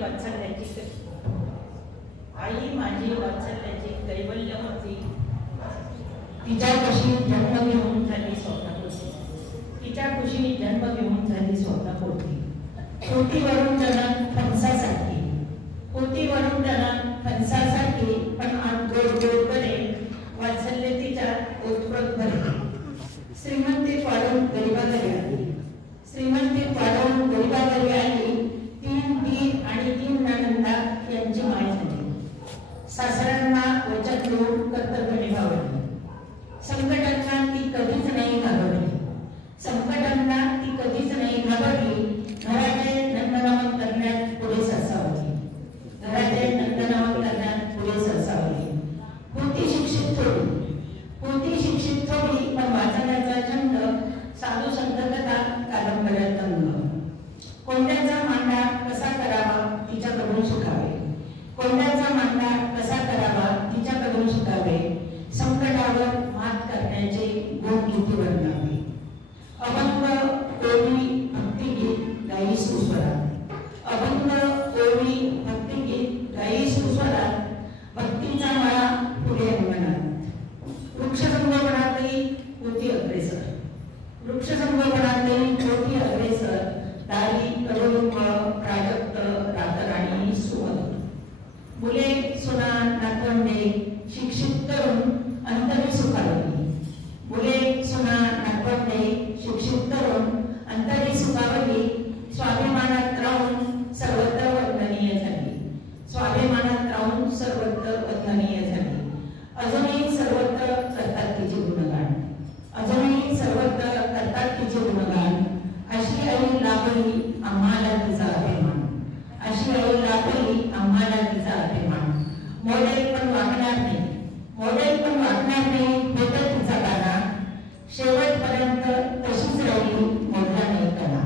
वात्सल्याची कैवल्यमूर्ती. तिच्या कुशीत जन्म घेऊन झाली स्वप्नपूर्ती. तिच्या कुशीत जन्म घेऊन झाली स्वप्नपूर्ती. पोतीवरून जनन फणसासाठी, पोतीवरून जनन फणसासाठी, पण गोड गोडपणे वात्सल्य तिच्या ओतप्रोत भरली. श्रीमंतीत वाढून गरिबाकडे आली, श्रीमंतीत वाढून गरिबाकडे आली. 3 दीर आणि 3 नणंदा यांची माय झाली. सासऱ्यांना वचन देऊन कर्तव्य निभावली. संकटांना ती कधीच नाही घाबरली, संकटांना ती कधीच नाही घाबरली. घराचे नंदनवन करण्यात पुढे सरसावली, घराचे नंदनवन करण्यात पुढे सरसावली. होती शिक्षित थोडी, होती शिक्षित थोडी, पण वाचनाचा छंद, साधू संत कथा, कादंबऱ्यात रंग. कोंड्याचा मांडा कसा करावा तिच्याकडून शिकावे, कोंड्याचा मांडा कसा करावा तिच्याकडून शिकावे. संकटावर मात करण्याचे गुण किती वर्णावे. अभंग ओवी भक्तिगीत गाई सुस्वरात, अभंग ओवी भक्तिगीत गाई सुस्वरात. भक्तीचा मळा पुढे अंगणात, वृक्षसंगोपनातही होती अग्रेसर, वृक्षसंगोपनातही होती अग्रेसर. दारी कडुलिंब प्राजक्त रातराणी सुमधुर. मुले सुना नातवंडे शिक्षित तरुण अंतरी सुखावली, मुले सुना नातवंडे शिक्षित तरुण अंतरी सुखावली. स्वाभिमानात राहून सर्वत्र वंदनीय झाली, स्वाभिमानात राहून सर्वत्र वंदनीय झाली. अजूनही सर्वत्र करतात तिचे गुणगान, अजूनही सर्वत्र करतात तिचे गुणगान. अशी आई लाभली आम्हाला तिचा अभिमान, अशी आई लाभली आम्हाला तिचा अभिमान. मॉडेल पण वागणार नाही, मॉडेल पण वागणार नाही होता तिचा गाणा. शेवटपर्यंत तशीच राहिली मोठा नाही कला.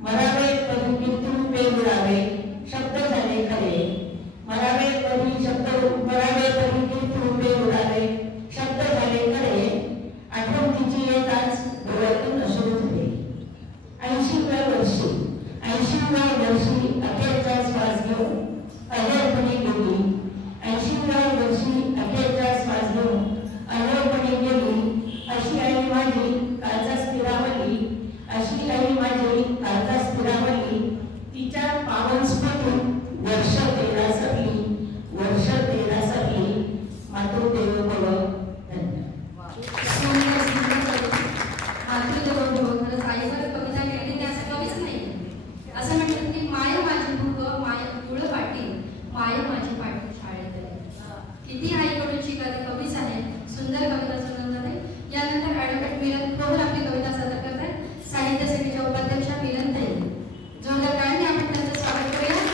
मरावे कधी कीर्तिरूपे उडावे शब्द झाले खरे, मरावे कधी मरावे कधी कीर्तिरूपे उडावे शब्द झाले खरे. आठवण तिची येताच डोळ्यातून अश्रू झाले. 80व्या वर्षी, 80व्या वर्षी अखेरचा श्वास घेऊन अजयपणे गेली. 80व्या वर्षी अखेरचा श्वास घेऊन अजयपणे गेली. अशी आई माझी काळजा स्थिरावली, अशी आई माझी काळजा स्थिरावली. तिच्या पावन स्मृतीत वर्ष 13 सरली, वर्ष 13 सरली. मातृदेवो भव. खरंच आईवर कविता लिहिली ते असं कवीच नाही. असं म्हणतात की माय माझी भूक माय तुळ पाटी, माय माझी पाटी शाळेत. किती आईकडून शिकायचे कवीच आहे. सुंदर कविता सुनंदाताई. यानंतर ॲडव्होकेट मिलन प्रौढ आपली कविता सादर करतात. साहित्य सभेच्या उपाध्यक्षा मिलनताई. जोरदार टाळ्यांनी आपण त्यांचं स्वागत करूया.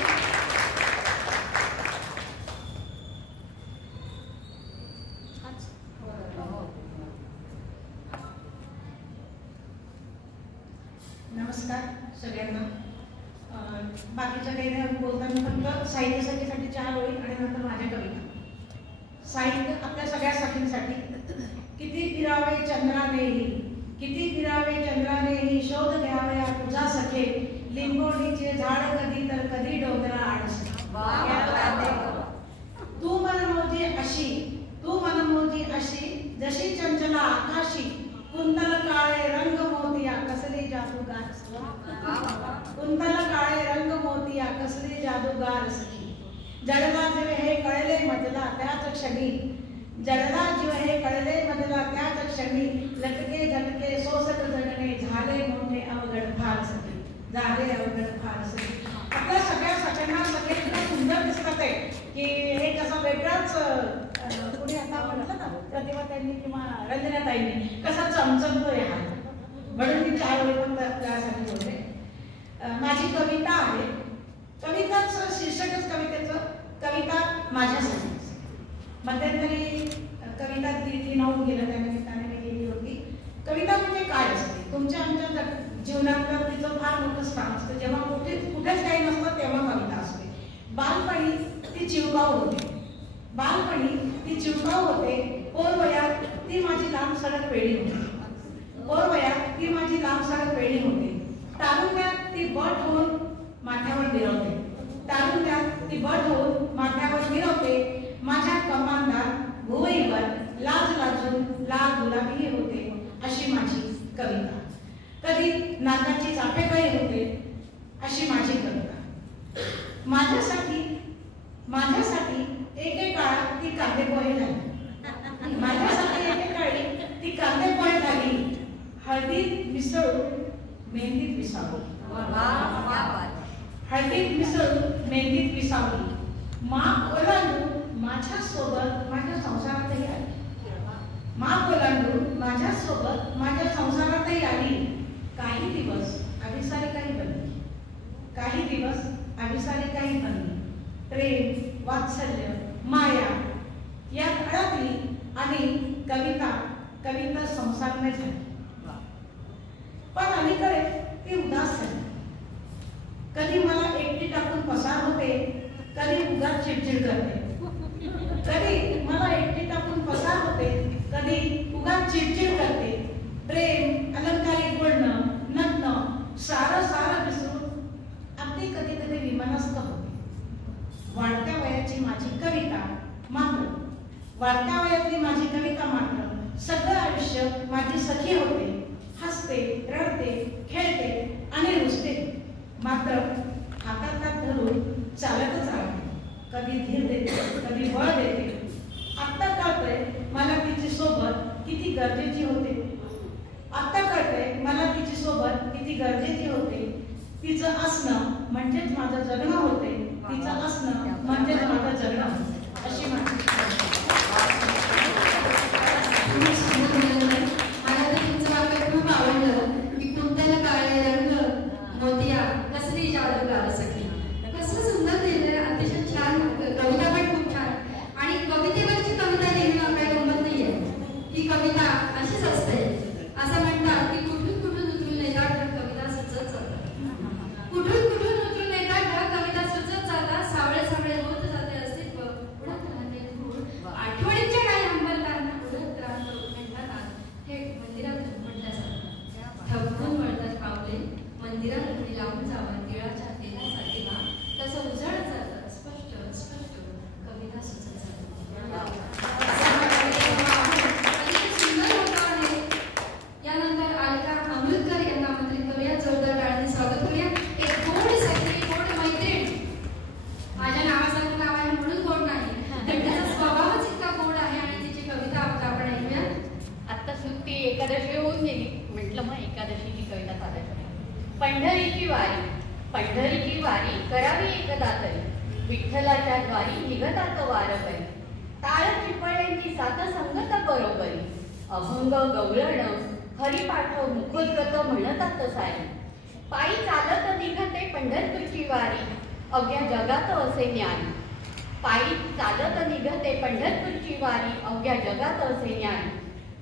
नमस्कार सगळ्यांना. बाकीच्या काही नाही बोलताना फक्त साहित्य सभेसाठी 4 ओळी आणि नंतर माझ्या कविता. साहित्य आपल्या सगळ्या सखींसाठी. किती फिरावे चंद्रानेही, किती फिरावे चंद्रानेही, शोध घ्यावया तुझा सखे. लिंबोणीचे झाड कधी तर कधी डोंगरा आडसे. तू मनमोजी अशी, तू मनमोजी अशी, जशी चंचला आकाशी. कुंतल काळे रंग मोतिया कसले जादूगार, कुंतल काळे रंग मोतिया कसले जादूगार सखी. जडला जीव हे कळले मजला त्याच क्षणी, जडला जीव हे कळले मजला त्याच क्षणी. लटके झटके सोसत जगणे झाले मोठे अवघड फार सखी, झाले अवघड फार सखी. आपल्या सगळ्या सगळ्यांना सगळे इतकं सुंदर दिसतात आहे की हे कसं वेगळाच कुणी आता म्हटलं ना प्रतिभाताईंनी किंवा रंजनाताईंनी कसा चमचमतोय हा. म्हणून मी 4 ओळी पण त्यासाठी बोलते. माझी कविता आहे. कविताच शीर्षकच कवितेचं कविता माझ्यासाठी. मध्यंतरी कविता ती नावून गेलं त्या निमित्ताने मी लिहिली होती. कविता म्हणजे काय असते तुमच्या आमच्या जीवनातलं तिचं फार मोठं स्थान असतं. जेव्हा कुठेच काही नसतं तेव्हा कविता असते. बालपणी ती चिवगाव होते. बालपणी ती चिवकाव होते, पोर वयात ती माझी लांब सडक वेळी होते, पोर वयात ती माझी लांब सडक वेळी होते, तारुण्यात ती बट होऊन माथ्यावर गिरवते, तारुण्यात ती बट होऊन माथ्यावर गिरवते, माझ्या कमानदार भुवईवर लाज लाजून लाल गुलाबी होते, अशी माझी कविता. कधी नाकाची चापेकळी होते, अशी माझी कविता. माझ्यासाठी एकेकाळात ती कांदेपोहे झाली, माझ्यासाठी एकेकाळी ती कांदेपोहे झाली, हळदीत मिसळून मेहंदीत विसावली, हळदीत मिसळून मेहंदीत विसावली, माग ओलांडून माझ्यासोबत माझ्या संसारातही आली, माग ओलांडून माझ्यासोबत माझ्या संसारातही आली. काही दिवस अभिसारिकाही बनली, काही दिवस अभिसारिकाही बनली, प्रेम, वात्सल्य, माया यात अडकली आणि कविता संसारने झाली. पण अलीकडे ती उदास झाली. कधी मला एकटी टाकून पसार होते, कधी उगाच चिडचिड करते, कधी मला एकटी टाकून पसार होते, कधी उगाच चिडचिड करते. प्रेम, अलंकारिक बोलणं, नटणं सारं विसरून अगदी कधी कधी विमानस्थ होते. वाढत्या वयाची माझी कविता मात्र सगळं आयुष्य माझी सखी होते, हसते, रडते, खेळते आणि रुसते, मात्र हातात धरून चालतच राहते. कधी धीर देते, कधी बळ देते. आत्ता कळतंय मला तिची सोबत किती गरजेची होते, आत्ता कळतंय मला तिची सोबत किती गरजेची होते. तिचं असणं म्हणजेच माझं जगणं होते, तिचं असणं म्हणजेच माझं जगणं होते, अशी माझी. मला तर तुमचं वाक्य खूप आवडलं की कुंत्याला काळे रंग मोतिया कसली जादू लाल सखी. कसं सुंदर लिहिलंय, अतिशय छान कविता पण खूप छान. आणि कवितेवरची कविता लिहिणं काही गंमत नाहीये. ही कविता अशीच असते. असं म्हणतात की कुठून कुठून उतरून येतात कविता सुचत जातात, कुठून कुठून उतरून येतात कविता सुचत जातात, सावळे सावळे होत जाते अस्तित्व, उडत राहते धूळ आठवणीच्या काही अंबरताना, उडत राहतं उठण्यात हे मंदिरात म्हटल्यासारखं. ठपकून वळतात पावले मंदिरात घरी लावून जावं तिळाच्या तेलासाठी ना, तसं उजळत जातं स्पष्ट स्पष्ट कविता सुचत जाते. सुंदर होतं आहे. यानंतर अलका अमृतकर यांना आमंत्रित करूया, जोरदार टाळ्यांनी स्वागत करूया. एक गोड सखी, गोड मैत्रीण. माझ्या नावासारखं नाव आहे म्हणून गोड नाही, तर त्याचा स्वभावच इतका गोड आहे आणि तिची कविता आपण ऐकूया. आत्ता सुट्टी एकादशी होऊन गेली, म्हटलं मग एकादशीची कविता सादर करूया. पंढरीची वारी करावी एकदा तरी, विठ्ठलाच्या द्वारी निघतात वारकरी, ताळ चिपळ्यांची साथ संगत बरोबरी, अभंग गवळण हरिपाठ मुखोद्गत म्हणतात सारी, पायी चालत निघते पंढरपूरची वारी, अवघ्या जगात असे न्यारी, पायी चालत निघते पंढरपूरची वारी, अवघ्या जगात असे न्यारी,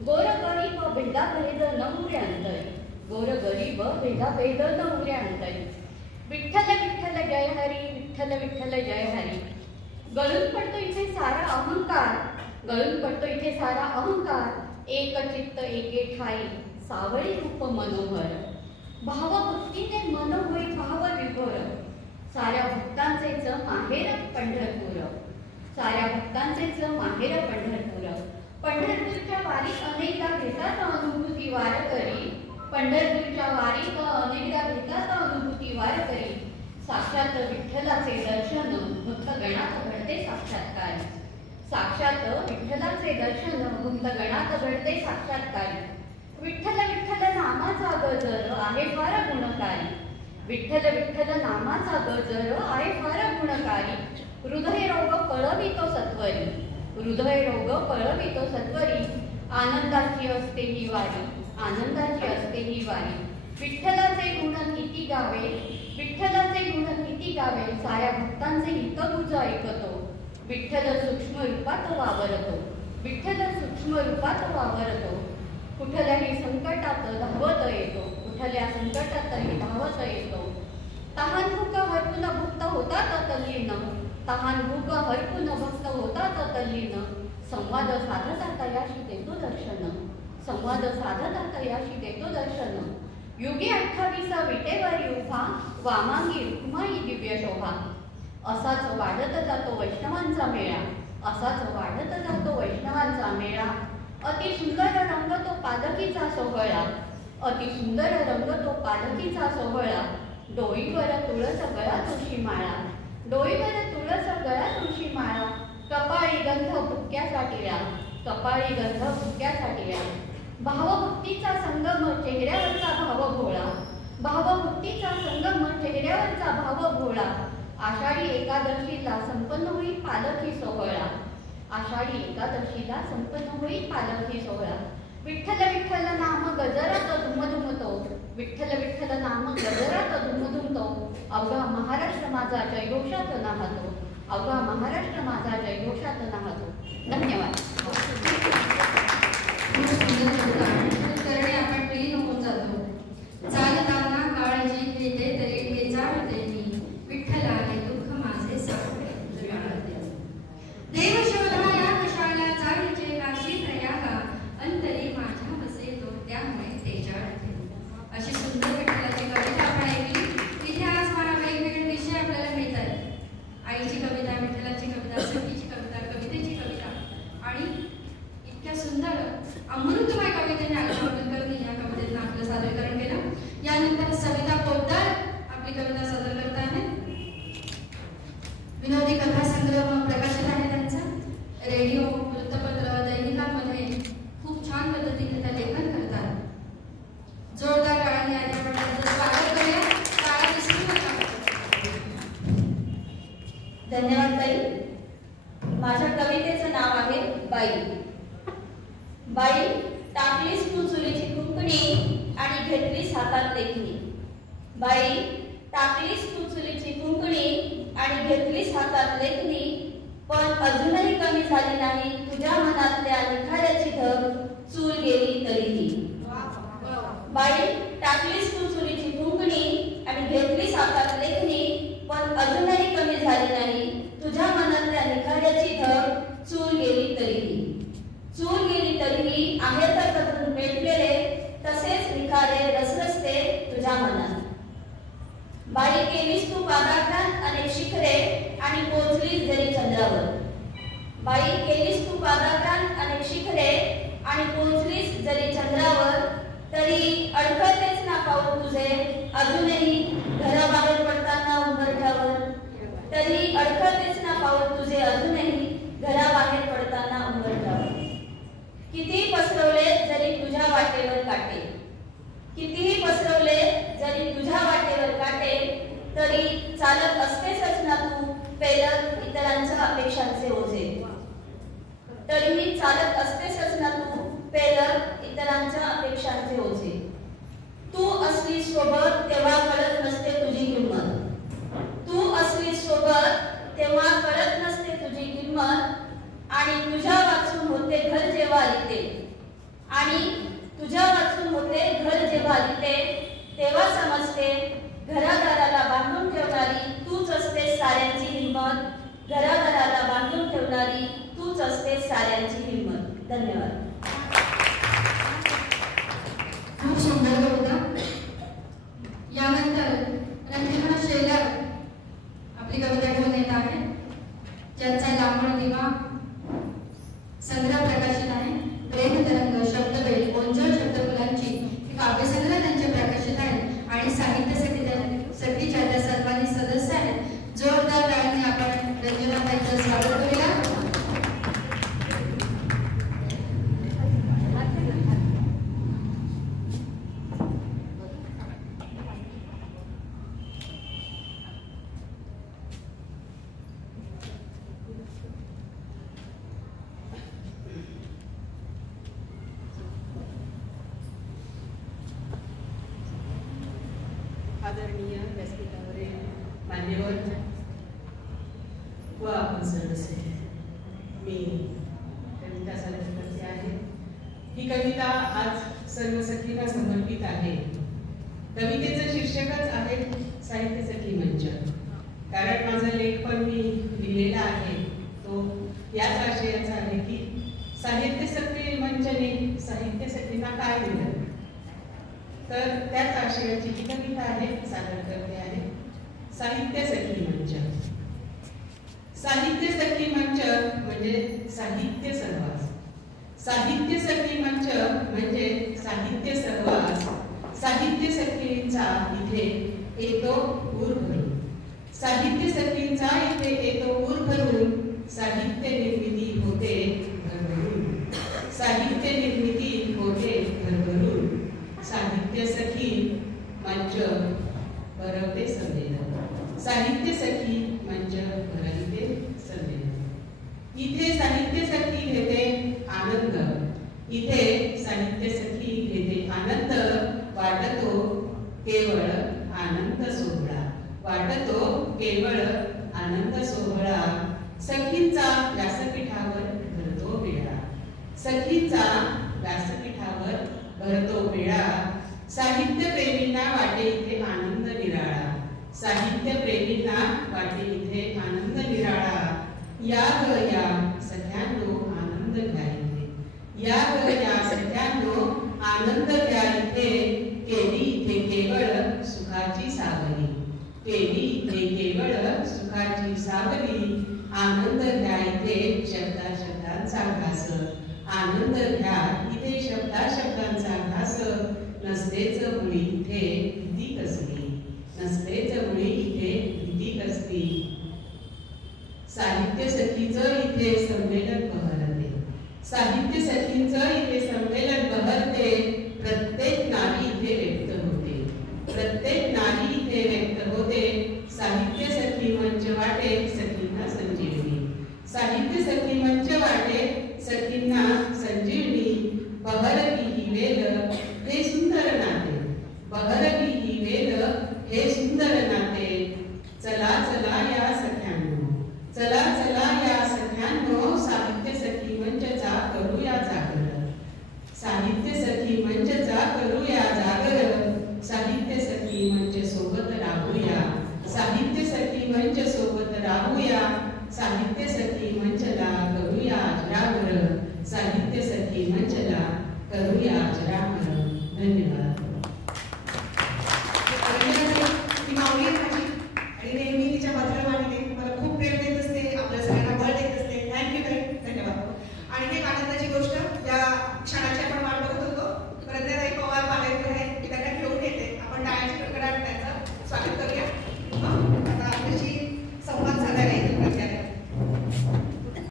गोरगरीब भेदाभेद न उरे अंतरी, गोरगरीब भेदाभेद न उरे अंतरी, विठ्ठल विठ्ठल जय हरी, विठ्ठल विठ्ठल जय हरी. गळून पडतो इथे सारा अहंकार, गळून पडतो इथे सारा अहंकार, एक चित्त एके ठाई सावळी रूप मनोहर, भावभक्तीने मन होई भाव विभोर, साऱ्या भक्तांचेच माहेर पंढरपूर, साऱ्या भक्तांचेच माहेर पंढरपूर. पंढरपूरच्या वारीत अनेकदा घेतात अनुभूती वारकरी, पंढरपूरच्या वारीत अनेकदा घेतात अनुभूती वारकरी, साक्षात विठ्ठलाचे दर्शन भक्त गणात घडते साक्षात्कार, साक्षात विठ्ठलाचे दर्शन भक्त गणात घडते साक्षात्कार. विठ्ठल विठ्ठल नामाचा गजर आहे फार गुणकारी, विठ्ठल विठ्ठल नामाचा गजर आहे फार गुणकारी, हृदय रोग पळवितो सत्वरी, हृदय रोग पळवितो सत्वरी, आनंदाची असते ही वारी, आनंदाची असते ही वारी. विठ्ठलाचे गुण किती गावे, विठ्ठलाचे गुण किती गावे, साऱ्या भक्तांचे हितगुज ऐकतो, विठ्ठल सूक्ष्म रूपात वावरतो, विठ्ठल सूक्ष्म रूपात वावरतो, कुठल्याही संकटात धावत येतो, कुठल्या संकटातही धावत येतो. तहान भूक हरपून भक्त होतात तल्लीन, तहान भूक हरपून भक्त होतात तल्लीन, संवाद साधता तयाशी देतो दर्शन, संवाद साधता तयाशी देतो दर्शन. युगी 28 विटेवरी उभा, वामांगी रुक्माई दिव्य शोभा. असाच वाढत जातो वैष्णवांचा मेळा, असाच वाढत जातो वैष्णवांचा मेळा. अति सुंदर रंग तो पालखीचा सोहळा, अति सुंदर रंग तो पालखीचा सोहळा. डोईवर तुळस गळा तुळशी माळा, डोईवर तुळस गळा तुळशी माळा. कपाळी गंध भुक्यासाठी रा, कपाळी गंध भुक्यासाठी रा. भावभक्तीचा संगम चेहऱ्यावरचा भाव भोळा, भावभक्तीचा संगम चेहऱ्यावरचा भाव भोळा. आषाढी एकादशीला संपन्न होईल पालखी सोहळा, आषाढी एकादशीला संपन्न होईल पालखी सोहळा. विठ्ठल विठ्ठल नाम गजरात धुमधुमतो, विठ्ठल विठ्ठल नाम गजरात धुमधुमतो. अवघा महाराष्ट्र माझा जयघोषात नाहतो, अवघा महाराष्ट्र माझा जयघोषात नाहतो. धन्यवाद. करणे आपण लीन होऊन जातो. चालताना काळजी घेते तरी घेचाळते मी, विठ्ठलाने दुःख माझे सापडे जुळाळते. देव शोधा या कशाला जायचे काशी प्रयागा, अंतरी माझ्या बसे तो त्यामुळे तेजाळते. अशी सुंदर विठ्ठलाची कविता आपण ऐकली. इथे आज मला वेगवेगळे विषय आपल्याला मिळतात. आईची कविता, विठ्ठलाची कविता, सखीची कविता, कवितेची कविता आणि इतक्या सुंदर अमृतमय कवितेने आगमनकरांनी या कवितेचं आपलं सादरीकरण केलं. यानंतर सविता पोद्दार आपली कविता सादर करत आहेत. विनोदी कथा संग्रह प्रकाशित आहे त्यांचा. रेडिओ, वृत्तपत्र, दैनिकांमध्ये खूप छान पद्धतीने त्या लेखन करतात. जोरदार टाळ्यांनी आपण त्यांचं स्वागत करूया. टाळ्या विसरू नका. धन्यवाद ताई. माझ्या कवितेचं नाव आहे बाई. बाई, टाकलीस तू चुलीची कुंकणी आणि घेतलीस हातात लेखणी. बाई, टाकलीस तू चुलीची कुंकणी आणि घेतलीस हातात लेखणी. पण अजूनही कमी झाली नाही तुझ्या मनातल्या निखाऱ्याची धग, चूल गेली तरीही. बाई, टाकलीस तू चुलीची कुंकणी आणि घेतलीस हातात लेखणी. पण अजूनही कमी झाली नाही तुझ्या मनातल्या निखाऱ्याची धग, चूल गेली तरीही. चूल गेली तरीही आहे तर कधून पेटलेले तसेच निखारे रसरसते तुझ्या मनात. बाई, केलीस तू पादाघात अनेक शिखरे आणि पोचलीस जरी चंद्रावर. बाई, केलीस तू पादाघात अनेक शिखरे आणि पोचलीस जरी चंद्रावर. तरी अडखळतेच ना पाऊल तुझे अजूनही घराबाहेर पडताना उंबरठ्यावर. तरी अडखळतेच ना पाऊल तुझे अजूनही घराबाहेर पडताना उंबरठ्यावर. कितीही पसरवले जरी तुझ्या वाटेवर काटे, कितीही पसरवले जरी तुझ्या वाटेवर काटे. तरी चालत असतेसच ना तू पेलत इतरांच्या अपेक्षांचे ओझे. तरीही चालत असतेसच ना तू पेलत इतरांच्या अपेक्षांचे ओझे. तू असली सोबत तेव्हा कळत नसते तुझी किंमत, तू असली सोबत तेव्हा कळत नसते तुझी किंमत. आणि तुझ्या वाचून होते घर जेव्हा लिहिते, आणि तुझ्या वाचून होते घर जेव्हा लिहिते. तेव्हा समजते घरादाराला बांधून ठेवणारी तूच असते साऱ्यांची हिंमत, घरादाराला बांधून ठेवणारी तूच असते साऱ्यांची हिंमत. धन्यवाद. खूप सुंदर कविता. यानंतर रंजना शेलार आपली कविता घेऊन येत आहे. ज्यांचा लांबड दिवा संग्रह प्रकाशित आहे. प्रेम तरंग, शब्दवेल, ओंजळ शब्दफुलांची ही काव्यसंग्रह त्यांचे प्रकाशित आहेत आणि साहित्यसाठी त्या सर्वांनी सदस्य आहेत. जोरदार टाळ्यांनी आपण रंजनाताईंचं स्वागत करूया. आदरणीय व्यासपीठावरील मान्यवर व आपण सदस्य, मी कविता सादर करते आहे. ही कविता आज सर्व सखींना समर्पित आहे. कवितेचं शीर्षकच आहे साहित्यसखी मंच. कारण माझा लेख पण मी लिहिलेला आहे तो याच आशयाचा आहे की साहित्य सखी मंचने साहित्य सखींना काय दिलं, तर त्याच आशयाची ही कविता आहे, सादर करते आहे. साहित्य सखी मंच. साहित्य सखी मंच म्हणजे साहित्य सहवास. साहित्य सखी मंच म्हणजे साहित्य सहवास. साहित्य सखींचा इथे येतो ऊर भरून. साहित्य सखींचा इथे येतो ऊर भरून. साहित्य निर्मिती होते भरभरून. साहित्य निर्मिती होते भरभरून. साहित्य सखी मंच भरवते संमेलन. साहित्य सखी मंच भरवते संमेलन. इथे साहित्य सखी घेते आनंद. इथे साहित्य सखी घेते आनंद. वाटतो केवळ आनंद सोहळा. वाटतो केवळ आनंद सोहळा. सखींचा व्यासपीठावर भरतो वेळा. सखींचा व्यासपीठावर भरतो वेळा. साहित्य प्रेमींना वाटे इथे आनंद निराळा. साहित्य प्रेमींना वाटे इथे आनंद निराळा. या ग या सगळ्यांनो आनंद घ्या इथे. या ग या सगळ्यांनो आनंद घ्या इथे. केली इथे केवळ सुखाची सावली. केली इथे केवळ सुखाची सावली. आनंद घ्या इथे शब्दा शब्दांचा घास. आनंद घ्या इथे शब्दा शब्दांचा घास. नसतेच मुळी इथे भीती कसली. नसतेच मुळी इथे भीती कसली. साहित्य सखीचं इथे संमेलन बहरते. साहित्य सखींचं इथे संमेलन बहरते. प्रत्येक नारी इथे व्यक्त होते. प्रत्येक नारी इथे व्यक्त होते. साहित्य सखी मंच वाटे सखींना संजीवनी. साहित्य सखी मंच वाटे सखींना